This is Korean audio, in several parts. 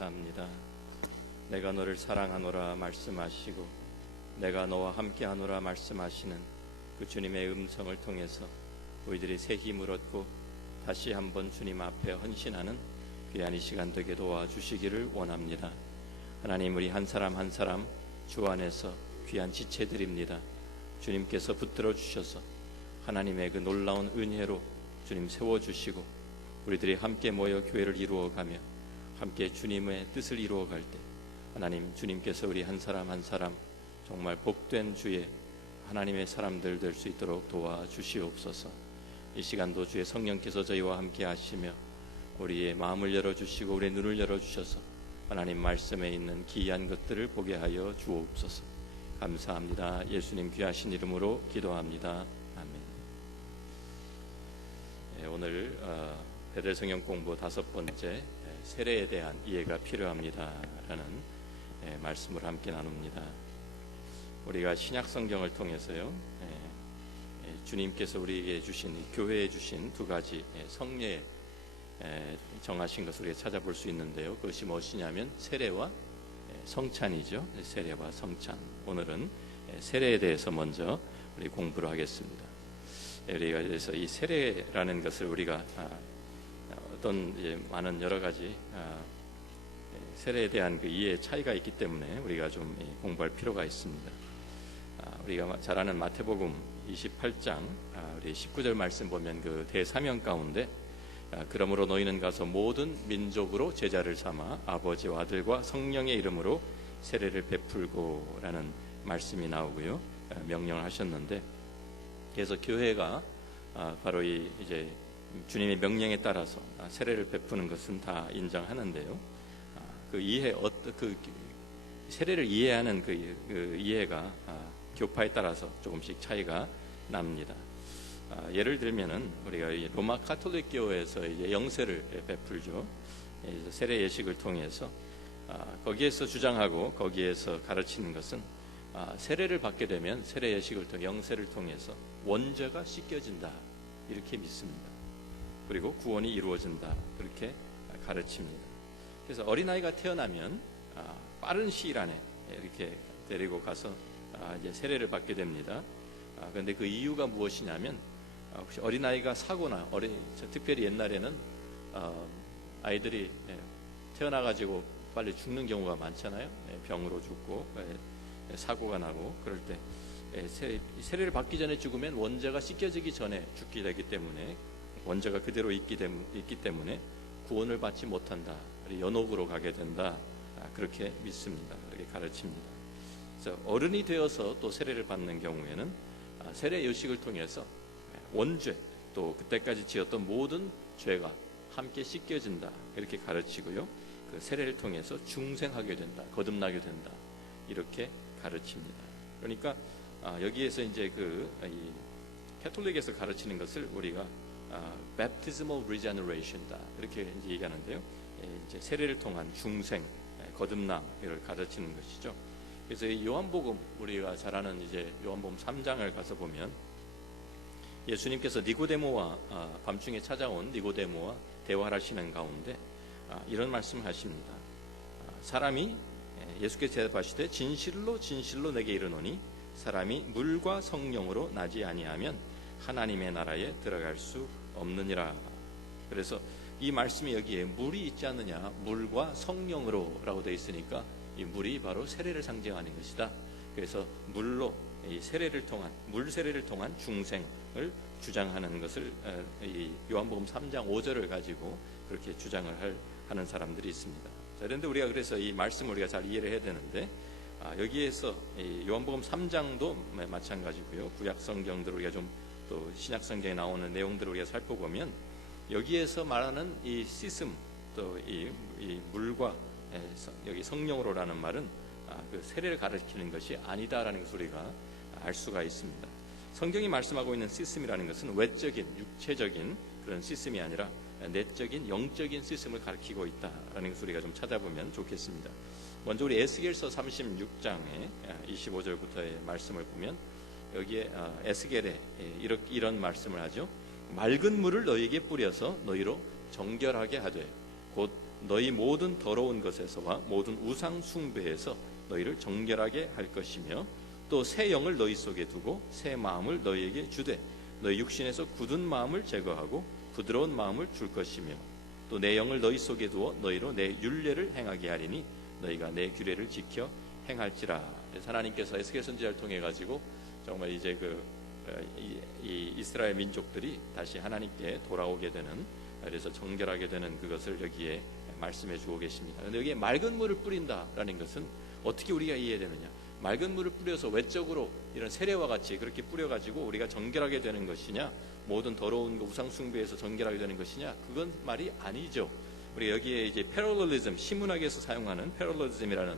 감사합니다. 내가 너를 사랑하노라 말씀하시고 내가 너와 함께하노라 말씀하시는 그 주님의 음성을 통해서 우리들이 새 힘을 얻고 다시 한번 주님 앞에 헌신하는 귀한 이 시간 되게 도와주시기를 원합니다. 하나님, 우리 한 사람 한 사람 주 안에서 귀한 지체들입니다. 주님께서 붙들어 주셔서 하나님의 그 놀라운 은혜로 주님 세워주시고 우리들이 함께 모여 교회를 이루어가며 함께 주님의 뜻을 이루어갈 때 하나님, 주님께서 우리 한 사람 한 사람 정말 복된 주의 하나님의 사람들 될 수 있도록 도와주시옵소서. 이 시간도 주의 성령께서 저희와 함께 하시며 우리의 마음을 열어주시고 우리의 눈을 열어주셔서 하나님 말씀에 있는 기이한 것들을 보게 하여 주옵소서. 감사합니다. 예수님 귀하신 이름으로 기도합니다. 아멘. 오늘 베델 성경 공부 5번째, 세례에 대한 이해가 필요합니다라는 말씀을 함께 나눕니다. 우리가 신약 성경을 통해서요, 주님께서 우리에게 주신, 교회에 주신 두 가지 성례 정하신 것을 우리가 찾아볼 수 있는데요. 그것이 무엇이냐면 세례와 성찬이죠. 세례와 성찬. 오늘은 세례에 대해서 먼저 우리 공부를 하겠습니다. 우리가 그래서 이 세례라는 것을 우리가 어떤 많은 여러 가지 세례에 대한 그 이해의 차이가 있기 때문에 우리가 좀 공부할 필요가 있습니다. 우리가 잘 아는 마태복음 28장 우리 19절 말씀 보면 그 대사명 가운데 그러므로 너희는 가서 모든 민족으로 제자를 삼아 아버지와 아들과 성령의 이름으로 세례를 베풀고라는 말씀이 나오고요, 명령을 하셨는데, 그래서 교회가 바로 이제 주님의 명령에 따라서 세례를 베푸는 것은 다 인정하는데요. 그 이해, 그 세례를 이해하는 그 이해가 교파에 따라서 조금씩 차이가 납니다. 예를 들면은 우리가 로마 가톨릭 교회에서 이제 영세를 베풀죠. 세례 예식을 통해서 거기에서 주장하고 거기에서 가르치는 것은 세례를 받게 되면 세례 예식을 통해 영세를 통해서 원죄가 씻겨진다, 이렇게 믿습니다. 그리고 구원이 이루어진다, 그렇게 가르칩니다. 그래서 어린아이가 태어나면 빠른 시일 안에 이렇게 데리고 가서 이제 세례를 받게 됩니다. 그런데 그 이유가 무엇이냐면, 혹시 어린아이가 사고나 특별히 옛날에는 아이들이 태어나가지고 빨리 죽는 경우가 많잖아요. 병으로 죽고 사고가 나고 그럴 때 세례를 받기 전에 죽으면 원죄가 씻겨지기 전에 죽게 되기 때문에, 원죄가 그대로 있기 때문에 구원을 받지 못한다, 연옥으로 가게 된다, 그렇게 믿습니다. 그렇게 가르칩니다. 그래서 어른이 되어서 또 세례를 받는 경우에는 세례 요식을 통해서 원죄, 또 그때까지 지었던 모든 죄가 함께 씻겨진다, 이렇게 가르치고요, 그 세례를 통해서 중생하게 된다, 거듭나게 된다, 이렇게 가르칩니다. 그러니까 여기에서 이제 이 가톨릭에서 가르치는 것을 우리가 baptismal regeneration다, 이렇게 이제 얘기하는데요. 이제 세례를 통한 중생, 거듭남을 가르치는 것이죠. 그래서 이 요한복음, 우리가 잘 아는 이제 요한복음 3장을 가서 보면 예수님께서 니고데모와 밤중에 찾아온 니고데모와 대화를 하시는 가운데 이런 말씀을 하십니다. 사람이, 예수께서 대답하시되 진실로 진실로 내게 이르노니 사람이 물과 성령으로 나지 아니하면 하나님의 나라에 들어갈 수 없느니라. 그래서 이 말씀이 여기에 물이 있지 않느냐, 물과 성령으로 라고 되어 있으니까 이 물이 바로 세례를 상징하는 것이다. 그래서 물로, 이 세례를 통한, 물 세례를 통한 중생을 주장하는 것을 이 요한복음 3장 5절을 가지고 그렇게 주장을 하는 사람들이 있습니다. 자, 그런데 우리가 그래서 이 말씀을 우리가 잘 이해를 해야 되는데, 여기에서 이 요한복음 3장도 마찬가지고요, 구약 성경들 우리가 좀 또 신약 성경에 나오는 내용들을 우리가 살펴보면 여기에서 말하는 이 시스템, 또 이 물과 여기 성령으로라는 말은 그 세례를 가르치는 것이 아니다라는 것을 우리가 알 수가 있습니다. 성경이 말씀하고 있는 시스템이라는 것은 외적인, 육체적인 그런 시스템이 아니라 내적인, 영적인 시스템을 가르치고 있다라는 것을 우리가 좀 찾아보면 좋겠습니다. 먼저 우리 에스겔서 36장의 25절부터의 말씀을 보면 여기에 에스겔에 이런 말씀을 하죠. 맑은 물을 너희에게 뿌려서 너희로 정결하게 하되 곧 너희 모든 더러운 것에서와 모든 우상 숭배에서 너희를 정결하게 할 것이며 또 새 영을 너희 속에 두고 새 마음을 너희에게 주되 너희 육신에서 굳은 마음을 제거하고 부드러운 마음을 줄 것이며 또 내 영을 너희 속에 두어 너희로 내 율례를 행하게 하리니 너희가 내 규례를 지켜 행할지라. 하나님께서 에스겔 선지자를 통해 가지고 정말 이제 이 이스라엘 민족들이 다시 하나님께 돌아오게 되는, 그래서 정결하게 되는 그것을 여기에 말씀해 주고 계십니다. 그런데 여기에 맑은 물을 뿌린다라는 것은 어떻게 우리가 이해되느냐? 맑은 물을 뿌려서 외적으로 이런 세례와 같이 그렇게 뿌려가지고 우리가 정결하게 되는 것이냐, 모든 더러운 우상 숭배에서 정결하게 되는 것이냐, 그건 말이 아니죠. 우리 여기에 이제 패럴럴리즘, 신문학에서 사용하는 패럴럴리즘이라는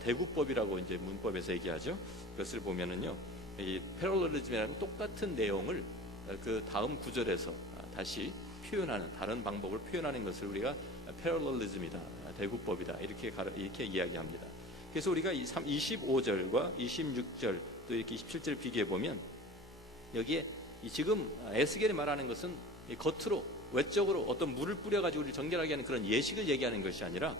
대구법이라고 이제 문법에서 얘기하죠. 그것을 보면은요, 이 패럴럴리즘이라는 똑같은 내용을 그 다음 구절에서 다시 표현하는, 다른 방법을 표현하는 것을 우리가 패럴럴리즘이다, 대구법이다, 이렇게 이야기합니다. 그래서 우리가 25절과 26절 또 이렇게 27절 비교해 보면 여기에 지금 에스겔이 말하는 것은 겉으로 외적으로 어떤 물을 뿌려가지고 우리를 정결하게 하는 그런 예식을 얘기하는 것이 아니라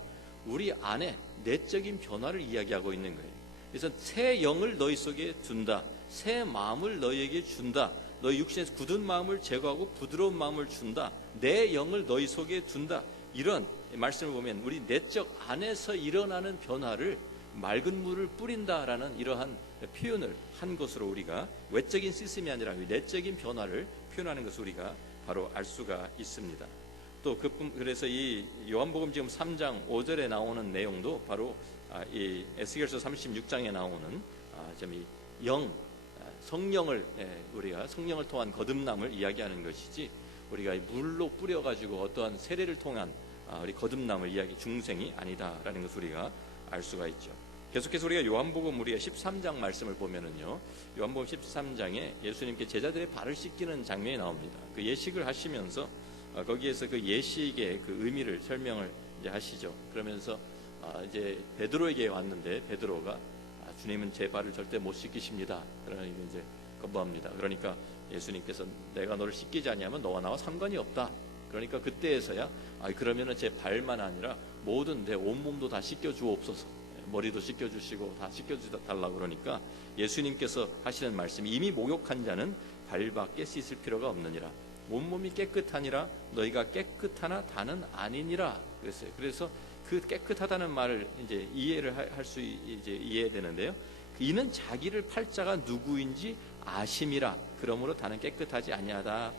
우리 안에 내적인 변화를 이야기하고 있는 거예요. 그래서 새 영을 너희 속에 둔다, 새 마음을 너희에게 준다, 너희 육신에서 굳은 마음을 제거하고 부드러운 마음을 준다, 내 영을 너희 속에 둔다. 이런 말씀을 보면 우리 내적 안에서 일어나는 변화를 맑은 물을 뿌린다라는 이러한 표현을 한 것으로 우리가 외적인 시스템이 아니라 내적인 변화를 표현하는 것을 우리가 바로 알 수가 있습니다. 또 그래서 이 요한복음 지금 3장 5절에 나오는 내용도 바로 이 에스겔서 36장에 나오는 성령을 우리가 성령을 통한 거듭남을 이야기하는 것이지, 우리가 물로 뿌려가지고 어떠한 세례를 통한 우리 거듭남을 중생이 아니다라는 것을 우리가 알 수가 있죠. 계속해서 우리가 요한복음 우리가 13장 말씀을 보면은요, 요한복음 13장에 예수님께 제자들의 발을 씻기는 장면이 나옵니다. 그 예식을 하시면서 거기에서 그 예식의 그 의미를 설명을 이제 하시죠. 그러면서 이제 베드로에게 왔는데 베드로가 주님은 제 발을 절대 못 씻기십니다. 그러니까 이제 거부합니다. 그러니까 예수님께서 내가 너를 씻기지 않냐면 너와 나와 상관이 없다. 그러니까 그때에서야 그러면은 제 발만 아니라 모든 내 온몸도 다 씻겨 주옵소서. 머리도 씻겨 주시고 다 씻겨 달라고 그러니까 예수님께서 하시는 말씀이 이미 목욕한 자는 발밖에 씻을 필요가 없느니라. 온몸이 깨끗하니라 너희가 깨끗하나 다는 아니니라 그랬어요. 그래서 그 깨끗하다는 말을 이제 이해를 할 수 이제 이해되는데요. 이는 자기를 팔자가 누구인지 아심이라. 그러므로 다는 깨끗하지 아니하다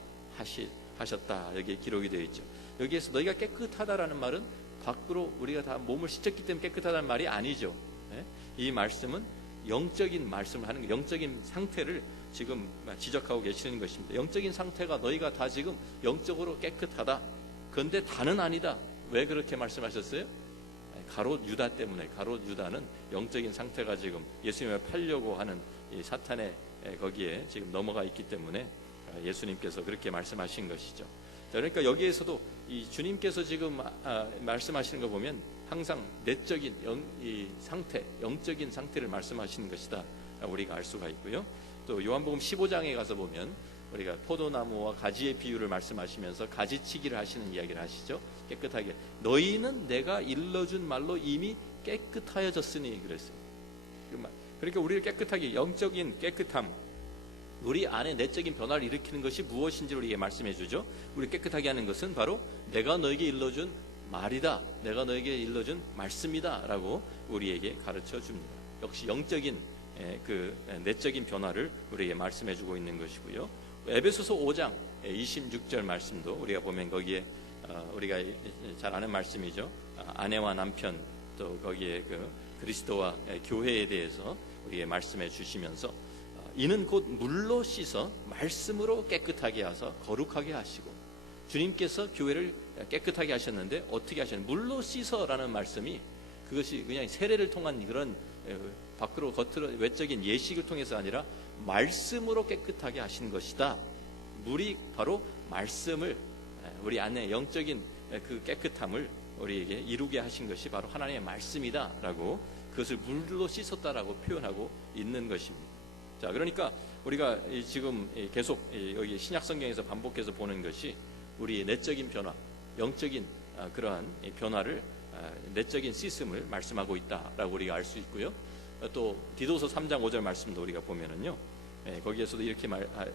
하셨다. 여기에 기록이 되어 있죠. 여기에서 너희가 깨끗하다라는 말은 밖으로 우리가 다 몸을 씻었기 때문에 깨끗하다는 말이 아니죠. 이 말씀은 영적인 말씀을 하는, 영적인 상태를 지금 지적하고 계시는 것입니다. 영적인 상태가 너희가 다 지금 영적으로 깨끗하다. 그런데 다는 아니다. 왜 그렇게 말씀하셨어요? 가롯 유다 때문에. 가롯 유다는 영적인 상태가 지금 예수님을 팔려고 하는 이 사탄의 거기에 지금 넘어가 있기 때문에 예수님께서 그렇게 말씀하신 것이죠. 그러니까 여기에서도 이 주님께서 지금 말씀하시는 거 보면 항상 내적인 이 상태, 영적인 상태를 말씀하시는 것이다. 우리가 알 수가 있고요. 또 요한복음 15장에 가서 보면 우리가 포도나무와 가지의 비유를 말씀하시면서 가지치기를 하시는 이야기를 하시죠. 깨끗하게 너희는 내가 일러준 말로 이미 깨끗하여졌으니 그랬어요. 그러니까 우리를 깨끗하게, 영적인 깨끗함, 우리 안에 내적인 변화를 일으키는 것이 무엇인지를 우리에게 말씀해 주죠. 우리 깨끗하게 하는 것은 바로 내가 너에게 일러준 말이다, 내가 너에게 일러준 말씀이다 라고 우리에게 가르쳐 줍니다. 역시 영적인 그 내적인 변화를 우리에게 말씀해 주고 있는 것이고요. 에베소서 5장 26절 말씀도 우리가 보면 거기에 우리가 잘 아는 말씀이죠. 아내와 남편, 또 거기에 그 그리스도와 교회에 대해서 우리에게 말씀해 주시면서 이는 곧 물로 씻어 말씀으로 깨끗하게 하사 거룩하게 하시고, 주님께서 교회를 깨끗하게 하셨는데 어떻게 하셨는지, 물로 씻어라는 말씀이 그것이 그냥 세례를 통한 그런 밖으로 겉으로 외적인 예식을 통해서 아니라 말씀으로 깨끗하게 하신 것이다. 물이 바로 말씀을, 우리 안에 영적인 그 깨끗함을 우리에게 이루게 하신 것이 바로 하나님의 말씀이다라고, 그것을 물로 씻었다라고 표현하고 있는 것입니다. 자, 그러니까 우리가 지금 계속 여기 신약 성경에서 반복해서 보는 것이 우리의 내적인 변화, 영적인 그러한 변화를 내적인 시스템을 말씀하고 있다라고 우리가 알 수 있고요. 또 디도서 3장 5절 말씀도 우리가 보면은요. 거기에서도 이렇게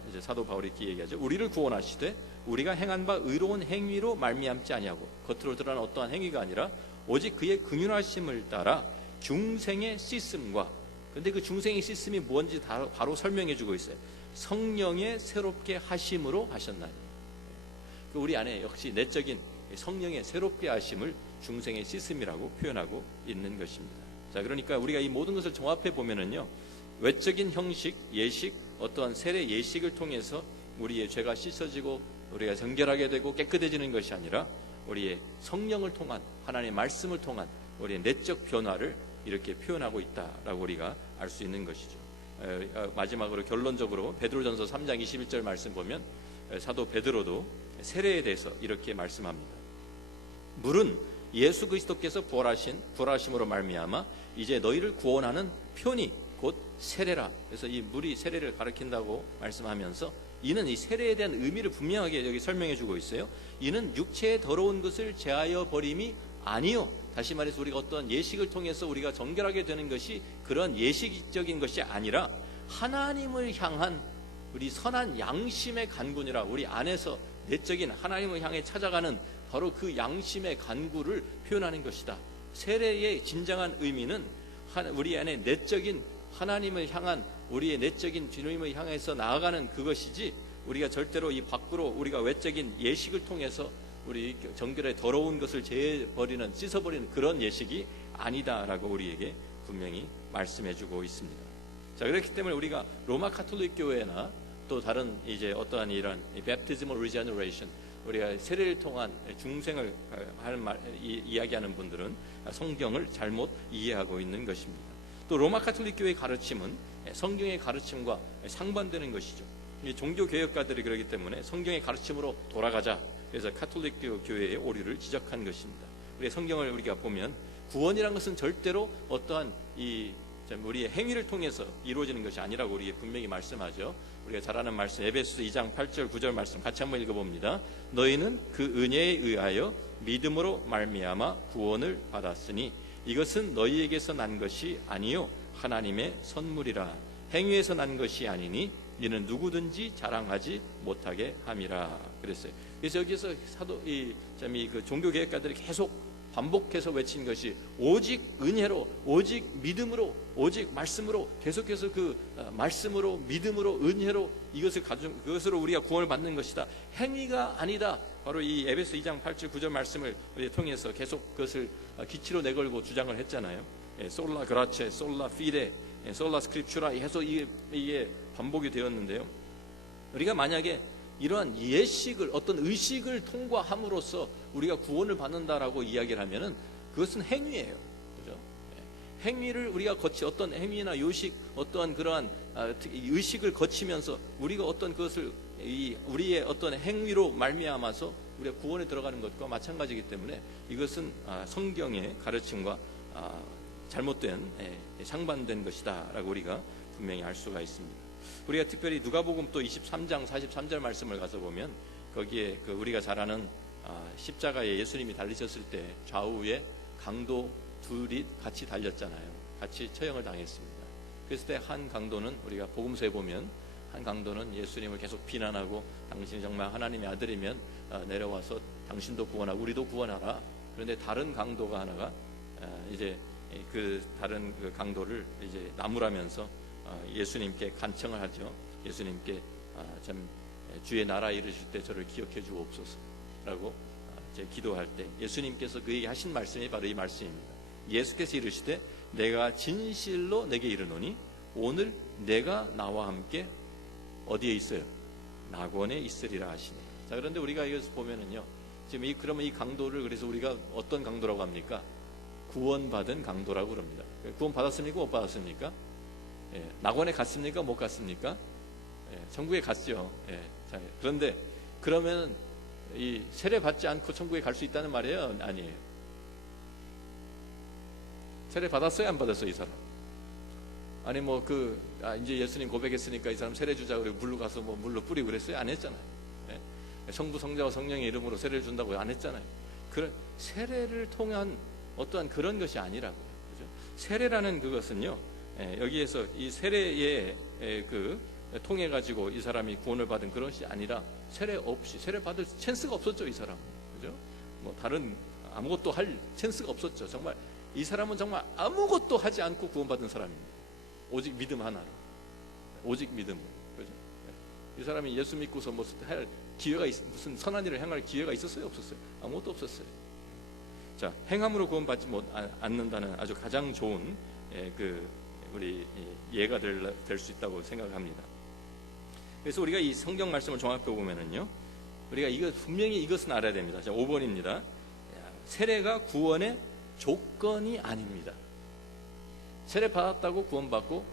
이제 사도 바울이 이렇게 얘기하죠. 우리를 구원하시되 우리가 행한 바 의로운 행위로 말미암지 아니하고 겉으로 드러난 어떠한 행위가 아니라 오직 그의 긍휼하심을 따라 중생의 시스템과, 근데 그 중생의 시스템이 뭔지 바로 설명해 주고 있어요. 성령의 새롭게 하심으로 하셨나니. 우리 안에 역시 내적인 성령의 새롭게 하심을 중생의 시스템이라고 표현하고 있는 것입니다. 자, 그러니까 우리가 이 모든 것을 종합해 보면은요, 외적인 형식, 예식, 어떠한 세례 예식을 통해서 우리의 죄가 씻어지고 우리가 정결하게 되고 깨끗해지는 것이 아니라 우리의 성령을 통한, 하나님의 말씀을 통한 우리의 내적 변화를 이렇게 표현하고 있다라고 우리가 알 수 있는 것이죠. 마지막으로 결론적으로 베드로전서 3장 21절 말씀 보면 사도 베드로도 세례에 대해서 이렇게 말씀합니다. 물은 예수 그리스도께서 부활하심으로 말미암아 이제 너희를 구원하는 표니 곧 세례라. 그래서 이 물이 세례를 가리킨다고 말씀하면서 이는 이 세례에 대한 의미를 분명하게 여기 설명해 주고 있어요. 이는 육체의 더러운 것을 제하여 버림이 아니요. 다시 말해서 우리가 어떤 예식을 통해서 우리가 정결하게 되는 것이 그런 예식적인 것이 아니라 하나님을 향한 우리 선한 양심의 간구니라. 우리 안에서 내적인 하나님을 향해 찾아가는 바로 그 양심의 간구를 표현하는 것이다. 세례의 진정한 의미는 우리 안에 내적인 하나님을 향한 우리의 내적인 주님을 향해서 나아가는 그것이지, 우리가 절대로 이 밖으로 우리가 외적인 예식을 통해서 우리 정결의 더러운 것을 제해버리는, 씻어버리는 그런 예식이 아니다라고 우리에게 분명히 말씀해주고 있습니다. 자, 그렇기 때문에 우리가 로마 카톨릭 교회나 또 다른 이제 어떠한 이런 baptismal regeneration, 우리가 세례를 통한 중생을 이야기하는 분들은 성경을 잘못 이해하고 있는 것입니다. 또 로마 카톨릭 교회의 가르침은 성경의 가르침과 상반되는 것이죠. 종교 개혁가들이 그러기 때문에 성경의 가르침으로 돌아가자, 그래서 카톨릭 교회의 오류를 지적한 것입니다. 우리 성경을 우리가 보면 구원이란 것은 절대로 어떠한 우리의 행위를 통해서 이루어지는 것이 아니라고 우리에게 분명히 말씀하죠. 우리가 잘 아는 말씀 에베소서 2장 8절 9절 말씀 같이 한번 읽어봅니다. 너희는 그 은혜에 의하여 믿음으로 말미암아 구원을 받았으니 이것은 너희에게서 난 것이 아니요 하나님의 선물이라. 행위에서 난 것이 아니니 이는 누구든지 자랑하지 못하게 함이라 그랬어요. 그래서 여기서 그 종교개혁가들이 계속 반복해서 외친 것이 오직 은혜로, 오직 믿음으로, 오직 말씀으로, 계속해서 그 말씀으로, 믿음으로, 은혜로 그것으로 우리가 구원을 받는 것이다. 행위가 아니다. 바로 이 에베소 2장 8절 9절 말씀을 통해서 계속 그것을 기치로 내걸고 주장을 했잖아요. 솔라 그라체, 솔라 피데, 솔라 스크립추라 해서 이게 반복이 되었는데요. 우리가 만약에 이러한 예식을, 어떤 의식을 통과함으로써 우리가 구원을 받는다라고 이야기를 하면은 그것은 행위예요. 그죠? 행위를 우리가 어떤 행위나 요식, 어떠한 그러한 의식을 거치면서 우리가 어떤 그것을 우리의 어떤 행위로 말미암아서 우리가 구원에 들어가는 것과 마찬가지이기 때문에 이것은 성경의 가르침과 잘못된 상반된 것이다라고 우리가 분명히 알 수가 있습니다. 우리가 특별히 누가복음 또 23장 43절 말씀을 가서 보면 거기에 우리가 잘 아는 십자가에 예수님이 달리셨을 때 좌우에 강도 둘이 같이 달렸잖아요. 같이 처형을 당했습니다. 그랬을 때 한 강도는 우리가 복음서에 보면 한 강도는 예수님을 계속 비난하고 당신이 정말 하나님의 아들이면 내려와서 당신도 구원하고 우리도 구원하라. 그런데 다른 강도가 하나가 이제 그 다른 그 강도를 이제 나무라면서 예수님께 간청을 하죠. 예수님께 참 주의 나라 이르실 때 저를 기억해 주옵소서라고 이제 기도할 때 예수님께서 그에게 하신 말씀이 바로 이 말씀입니다. 예수께서 이르시되 내가 진실로 내게 이르노니 오늘 내가 나와 함께 어디에 있어요? 낙원에 있으리라 하시니. 자, 그런데 우리가 이것을 보면은요, 지금 그러면 이 강도를 그래서 우리가 어떤 강도라고 합니까? 구원받은 강도라고 그럽니다. 구원 받았습니까? 못 받았습니까? 낙원에 갔습니까? 못 갔습니까? 천국에 갔죠. 자, 그런데 그러면 이 세례 받지 않고 천국에 갈 수 있다는 말이에요? 아니에요. 세례 받았어요? 안 받았어요? 이 사람? 아니 이제 예수님 고백했으니까 이 사람 세례 주자 그리고 물로 가서 물로 뿌리고 그랬어요? 안 했잖아요. 성부 성자와 성령의 이름으로 세례를 준다고 안 했잖아요. 세례를 통한 어떠한 그런 것이 아니라고요. 그죠? 세례라는 그것은요, 여기에서 이 세례에 그 통해 가지고 이 사람이 구원을 받은 그런 것이 아니라 세례 없이 세례 받을 찬스가 없었죠, 이 사람은. 그죠? 뭐 다른 아무것도 할 찬스가 없었죠. 정말 이 사람은 정말 아무것도 하지 않고 구원받은 사람입니다. 오직 믿음 하나로, 오직 믿음으로. 그죠? 이 사람이 예수 믿고서 무슨 할 기회가 무슨 선한 일을 행할 기회가 있었어요, 없었어요? 아무것도 없었어요. 자, 행함으로 구원받지 않는다는 아주 가장 좋은 그 우리 예가 될 수 있다고 생각합니다. 그래서 우리가 이 성경 말씀을 종합해 보면은요, 우리가 분명히 이것은 알아야 됩니다. 자, 5번입니다. 세례가 구원의 조건이 아닙니다. 세례 받았다고 구원받고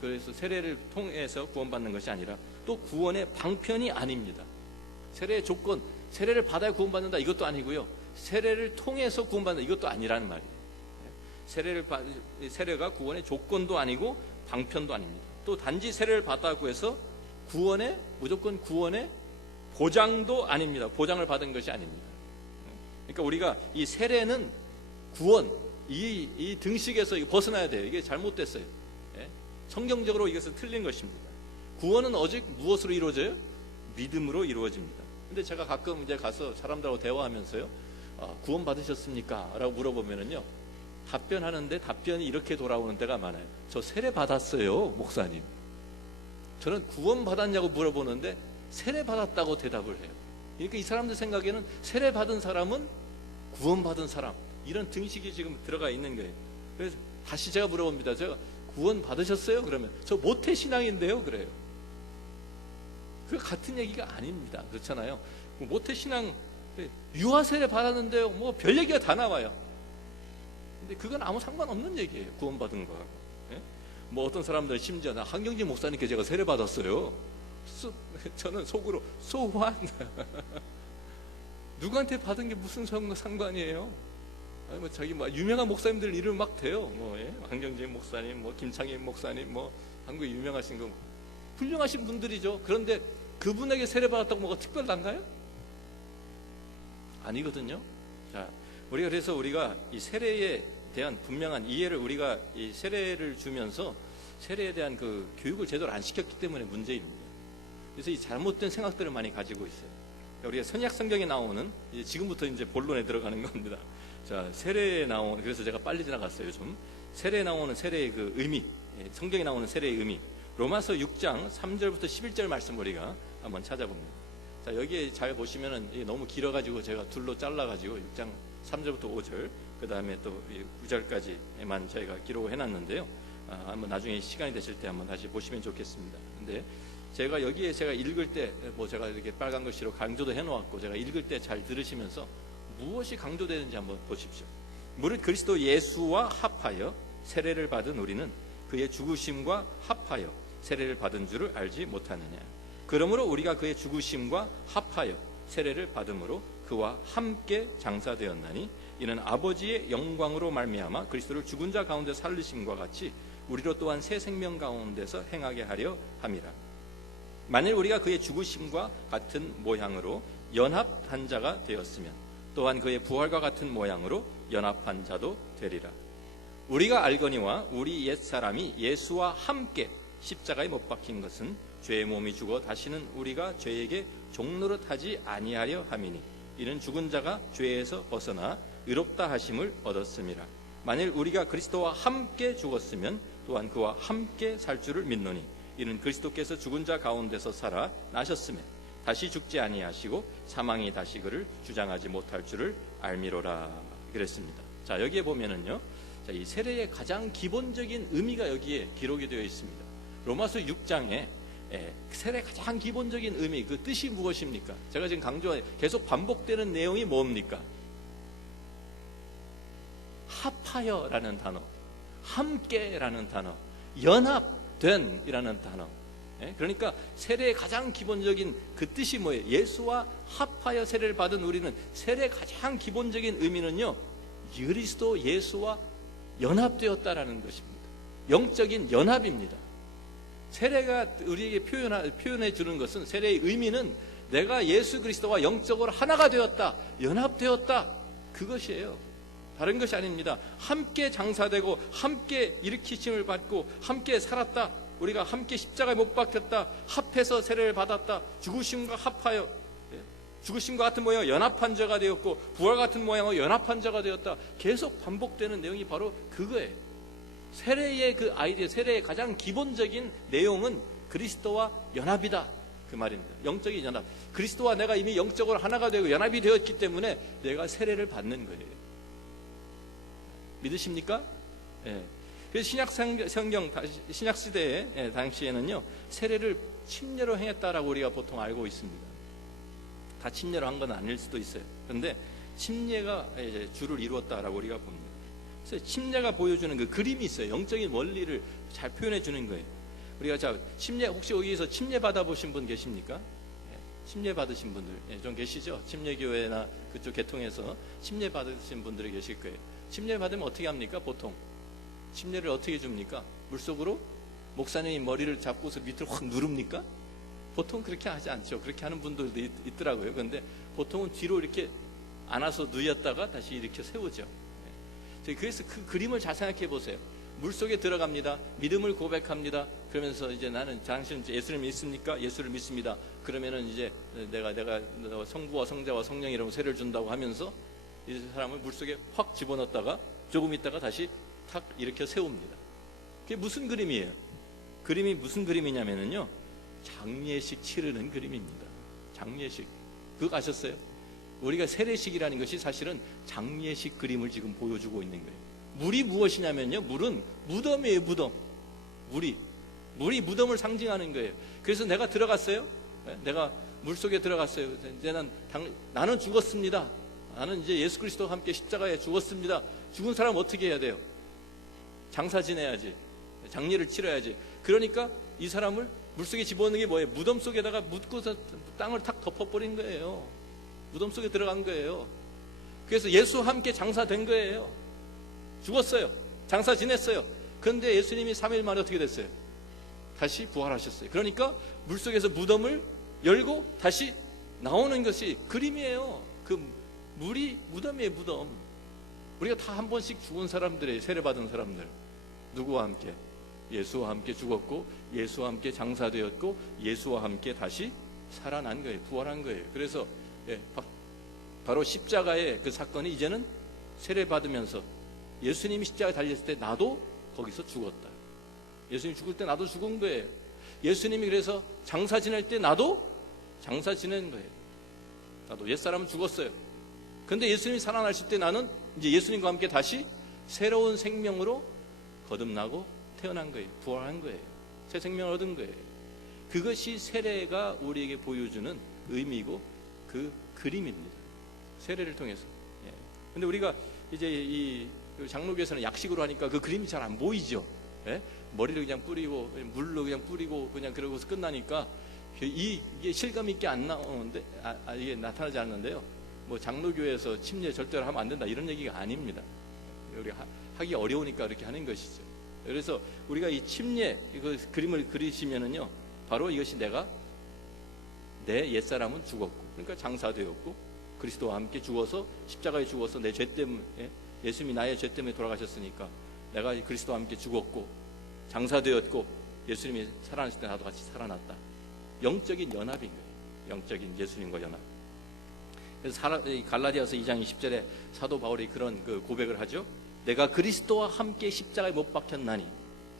그래서 세례를 통해서 구원받는 것이 아니라 또 구원의 방편이 아닙니다. 세례의 조건, 세례를 받아야 구원받는다 이것도 아니고요, 세례를 통해서 구원받는다 이것도 아니라는 말이에요. 세례가 구원의 조건도 아니고 방편도 아닙니다. 또 단지 세례를 받았다고 해서 무조건 구원의 보장도 아닙니다. 보장을 받은 것이 아닙니다. 그러니까 우리가 이 세례는 구원, 이 등식에서 벗어나야 돼요. 이게 잘못됐어요. 성경적으로 이것은 틀린 것입니다. 구원은 오직 무엇으로 이루어져요? 믿음으로 이루어집니다. 근데 제가 가끔 이제 가서 사람들하고 대화하면서요, 구원 받으셨습니까? 라고 물어보면은요, 답변하는데 답변이 이렇게 돌아오는 때가 많아요. 저 세례 받았어요, 목사님. 저는 구원 받았냐고 물어보는데 세례 받았다고 대답을 해요. 그러니까 이 사람들 생각에는 세례 받은 사람은 구원 받은 사람, 이런 등식이 지금 들어가 있는 거예요. 그래서 다시 제가 물어봅니다. 제가 구원 받으셨어요? 그러면 저 모태 신앙인데요, 그래요. 그 같은 얘기가 아닙니다. 그렇잖아요. 모태 신앙, 유아 세례 받았는데요, 뭐 별 얘기가 다 나와요. 근데 그건 아무 상관없는 얘기예요, 구원 받은 거하고. 뭐 어떤 사람들은 심지어 나 한경진 목사님께 제가 세례 받았어요. 저는 속으로 소환. 누구한테 받은 게 무슨 상관이에요? 아니 뭐 자기 뭐 유명한 목사님들 이름 막 대요. 뭐 한경진 목사님, 뭐 김창인 목사님, 뭐 한국에 유명하신 거 훌륭하신 분들이죠. 그런데 그분에게 세례 받았다고 뭐가 특별한가요? 아니거든요. 자, 그래서 우리가 이 세례에 대한 분명한 이해를, 우리가 이 세례를 주면서 세례에 대한 그 교육을 제대로 안 시켰기 때문에 문제입니다. 그래서 이 잘못된 생각들을 많이 가지고 있어요. 우리가 선약 성경에 나오는, 이제 지금부터 이제 본론에 들어가는 겁니다. 자, 세례에 나오는, 그래서 제가 빨리 지나갔어요, 좀. 세례에 나오는 세례의 그 의미, 성경에 나오는 세례의 의미. 로마서 6장 3절부터 11절 말씀 우리가 한번 찾아봅니다. 자, 여기에 잘 보시면은 이게 너무 길어가지고 제가 둘로 잘라가지고 6장 3절부터 5절, 그 다음에 또 9절까지만 저희가 기록을 해놨는데요. 한번 나중에 시간이 되실 때 한번 다시 보시면 좋겠습니다. 근데 제가 여기에 제가 읽을 때, 뭐 제가 이렇게 빨간 글씨로 강조도 해놓았고, 제가 읽을 때 잘 들으시면서 무엇이 강조되는지 한번 보십시오. 무릇 그리스도 예수와 합하여 세례를 받은 우리는 그의 죽으심과 합하여 세례를 받은 줄을 알지 못하느냐. 그러므로 우리가 그의 죽으심과 합하여 세례를 받음으로 그와 함께 장사되었나니 이는 아버지의 영광으로 말미암아 그리스도를 죽은 자 가운데 살리심과 같이 우리로 또한 새 생명 가운데서 행하게 하려 함이라. 만일 우리가 그의 죽으심과 같은 모양으로 연합한 자가 되었으면 또한 그의 부활과 같은 모양으로 연합한 자도 되리라. 우리가 알거니와 우리 옛사람이 예수와 함께 십자가에 못 박힌 것은 죄의 몸이 죽어 다시는 우리가 죄에게 종노릇하지 아니하려 함이니 이는 죽은 자가 죄에서 벗어나 의롭다 하심을 얻었음이라. 만일 우리가 그리스도와 함께 죽었으면 또한 그와 함께 살 줄을 믿노니 이는 그리스도께서 죽은 자 가운데서 살아 나셨음에 다시 죽지 아니하시고 사망이 다시 그를 주장하지 못할 줄을 알미로라 그랬습니다. 자, 여기에 보면은요, 자, 이 세례의 가장 기본적인 의미가 여기에 기록이 되어 있습니다. 로마서 6장에 세례의 가장 기본적인 의미, 그 뜻이 무엇입니까? 제가 지금 계속 반복되는 내용이 뭡니까? 합하여라는 단어, 함께라는 단어, 연합된이라는 단어. 그러니까 세례의 가장 기본적인 그 뜻이 뭐예요? 예수와 합하여 세례를 받은 우리는, 세례의 가장 기본적인 의미는요, 그리스도 예수와 연합되었다라는 것입니다. 영적인 연합입니다. 세례가 우리에게 표현해 주는 것은, 세례의 의미는 내가 예수 그리스도와 영적으로 하나가 되었다, 연합되었다, 그것이에요. 다른 것이 아닙니다. 함께 장사되고 함께 일으키심을 받고 함께 살았다. 우리가 함께 십자가에 못 박혔다. 합해서 세례를 받았다. 죽으심과 합하여 죽으심과 같은 모양으로 연합한 자가 되었고 부활 같은 모양으로 연합한 자가 되었다. 계속 반복되는 내용이 바로 그거예요. 세례의 그 아이디어, 세례의 가장 기본적인 내용은 그리스도와 연합이다. 그 말입니다. 영적인 연합. 그리스도와 내가 이미 영적으로 하나가 되고 연합이 되었기 때문에 내가 세례를 받는 거예요. 믿으십니까? 예. 그래서 신약 시대에 당시에는요 세례를 침례로 행했다라고 우리가 보통 알고 있습니다. 다 침례로 한 건 아닐 수도 있어요. 그런데 침례가 이제 주를 이루었다라고 우리가 봅니다. 그래서 침례가 보여주는 그 그림이 있어요. 영적인 원리를 잘 표현해 주는 거예요. 우리가 자 침례 혹시 여기서 침례 받아보신 분 계십니까? 침례 받으신 분들 좀 계시죠? 침례교회나 그쪽 계통에서 침례 받으신 분들이 계실 거예요. 침례 받으면 어떻게 합니까? 보통 침례를 어떻게 줍니까? 물속으로 목사님이 머리를 잡고서 밑으로 확 누릅니까? 보통 그렇게 하지 않죠. 그렇게 하는 분들도 있더라고요. 그런데 보통은 뒤로 이렇게 안아서 누였다가 다시 이렇게 세우죠. 그래서 그 그림을 잘 생각해 보세요. 물속에 들어갑니다. 믿음을 고백합니다. 그러면서 이제 나는 당신 예수를 믿습니까? 예수를 믿습니다. 그러면은 이제 내가 성부와 성자와 성령이라고 세례를 준다고 하면서 이 사람을 물속에 확 집어넣었다가 조금 있다가 다시 탁 이렇게 세웁니다. 그게 무슨 그림이에요? 그림이 무슨 그림이냐면요 장례식 치르는 그림입니다. 장례식. 그거 아셨어요? 우리가 세례식이라는 것이 사실은 장례식 그림을 지금 보여주고 있는 거예요. 물이 무엇이냐면요 물은 무덤이에요. 무덤. 물이 무덤을 상징하는 거예요. 그래서 내가 들어갔어요. 내가 물속에 들어갔어요. 이제는 나는 죽었습니다. 나는 이제 예수 그리스도와 함께 십자가에 죽었습니다. 죽은 사람 어떻게 해야 돼요? 장사 지내야지. 장례를 치러야지. 그러니까 이 사람을 물속에 집어넣는 게 뭐예요? 무덤 속에다가 묻고서 땅을 탁 덮어버린 거예요. 무덤 속에 들어간 거예요. 그래서 예수와 함께 장사된 거예요. 죽었어요. 장사 지냈어요. 그런데 예수님이 3일 만에 어떻게 됐어요? 다시 부활하셨어요. 그러니까 물속에서 무덤을 열고 다시 나오는 것이 그림이에요. 그 물이 무덤이에요. 무덤. 우리가 다 한 번씩 죽은 사람들이에요. 세례받은 사람들. 누구와 함께? 예수와 함께 죽었고 예수와 함께 장사되었고 예수와 함께 다시 살아난 거예요. 부활한 거예요. 그래서 바로 십자가의 그 사건이 이제는 세례받으면서 예수님이 십자가에 달렸을 때 나도 거기서 죽었다. 예수님이 죽을 때 나도 죽은 거예요. 예수님이 그래서 장사 지낼 때 나도 장사 지낸 거예요. 나도 옛사람은 죽었어요. 그런데 예수님이 살아나실 때 나는 이제 예수님과 함께 다시 새로운 생명으로 거듭나고 태어난 거예요. 부활한 거예요. 새 생명을 얻은 거예요. 그것이 세례가 우리에게 보여주는 의미고 그 그림입니다. 세례를 통해서. 근데 우리가 이제 이 장로교에서는 약식으로 하니까 그 그림이 잘 안 보이죠. 머리를 그냥 뿌리고 물로 그냥 뿌리고 그냥 그러고서 끝나니까 이게 실감 있게 안 나오는데 이게 나타나지 않는데요. 뭐 장로교에서 침례 절대로 하면 안 된다 이런 얘기가 아닙니다. 우리 하기 어려우니까 그렇게 하는 것이죠. 그래서 우리가 이 침례 이거 그림을 그리시면은요, 바로 이것이 내가 내 옛사람은 죽었고, 그러니까 장사되었고 그리스도와 함께 죽어서 십자가에 죽어서 내 죄 때문에 예수님이 나의 죄 때문에 돌아가셨으니까 내가 그리스도와 함께 죽었고 장사되었고 예수님이 살아나실 때 나도 같이 살아났다. 영적인 연합인 거예요. 영적인 예수님과 연합. 그래서 갈라디아서 2장 20절에 사도 바울이 그런 그 고백을 하죠. 내가 그리스도와 함께 십자가에 못 박혔나니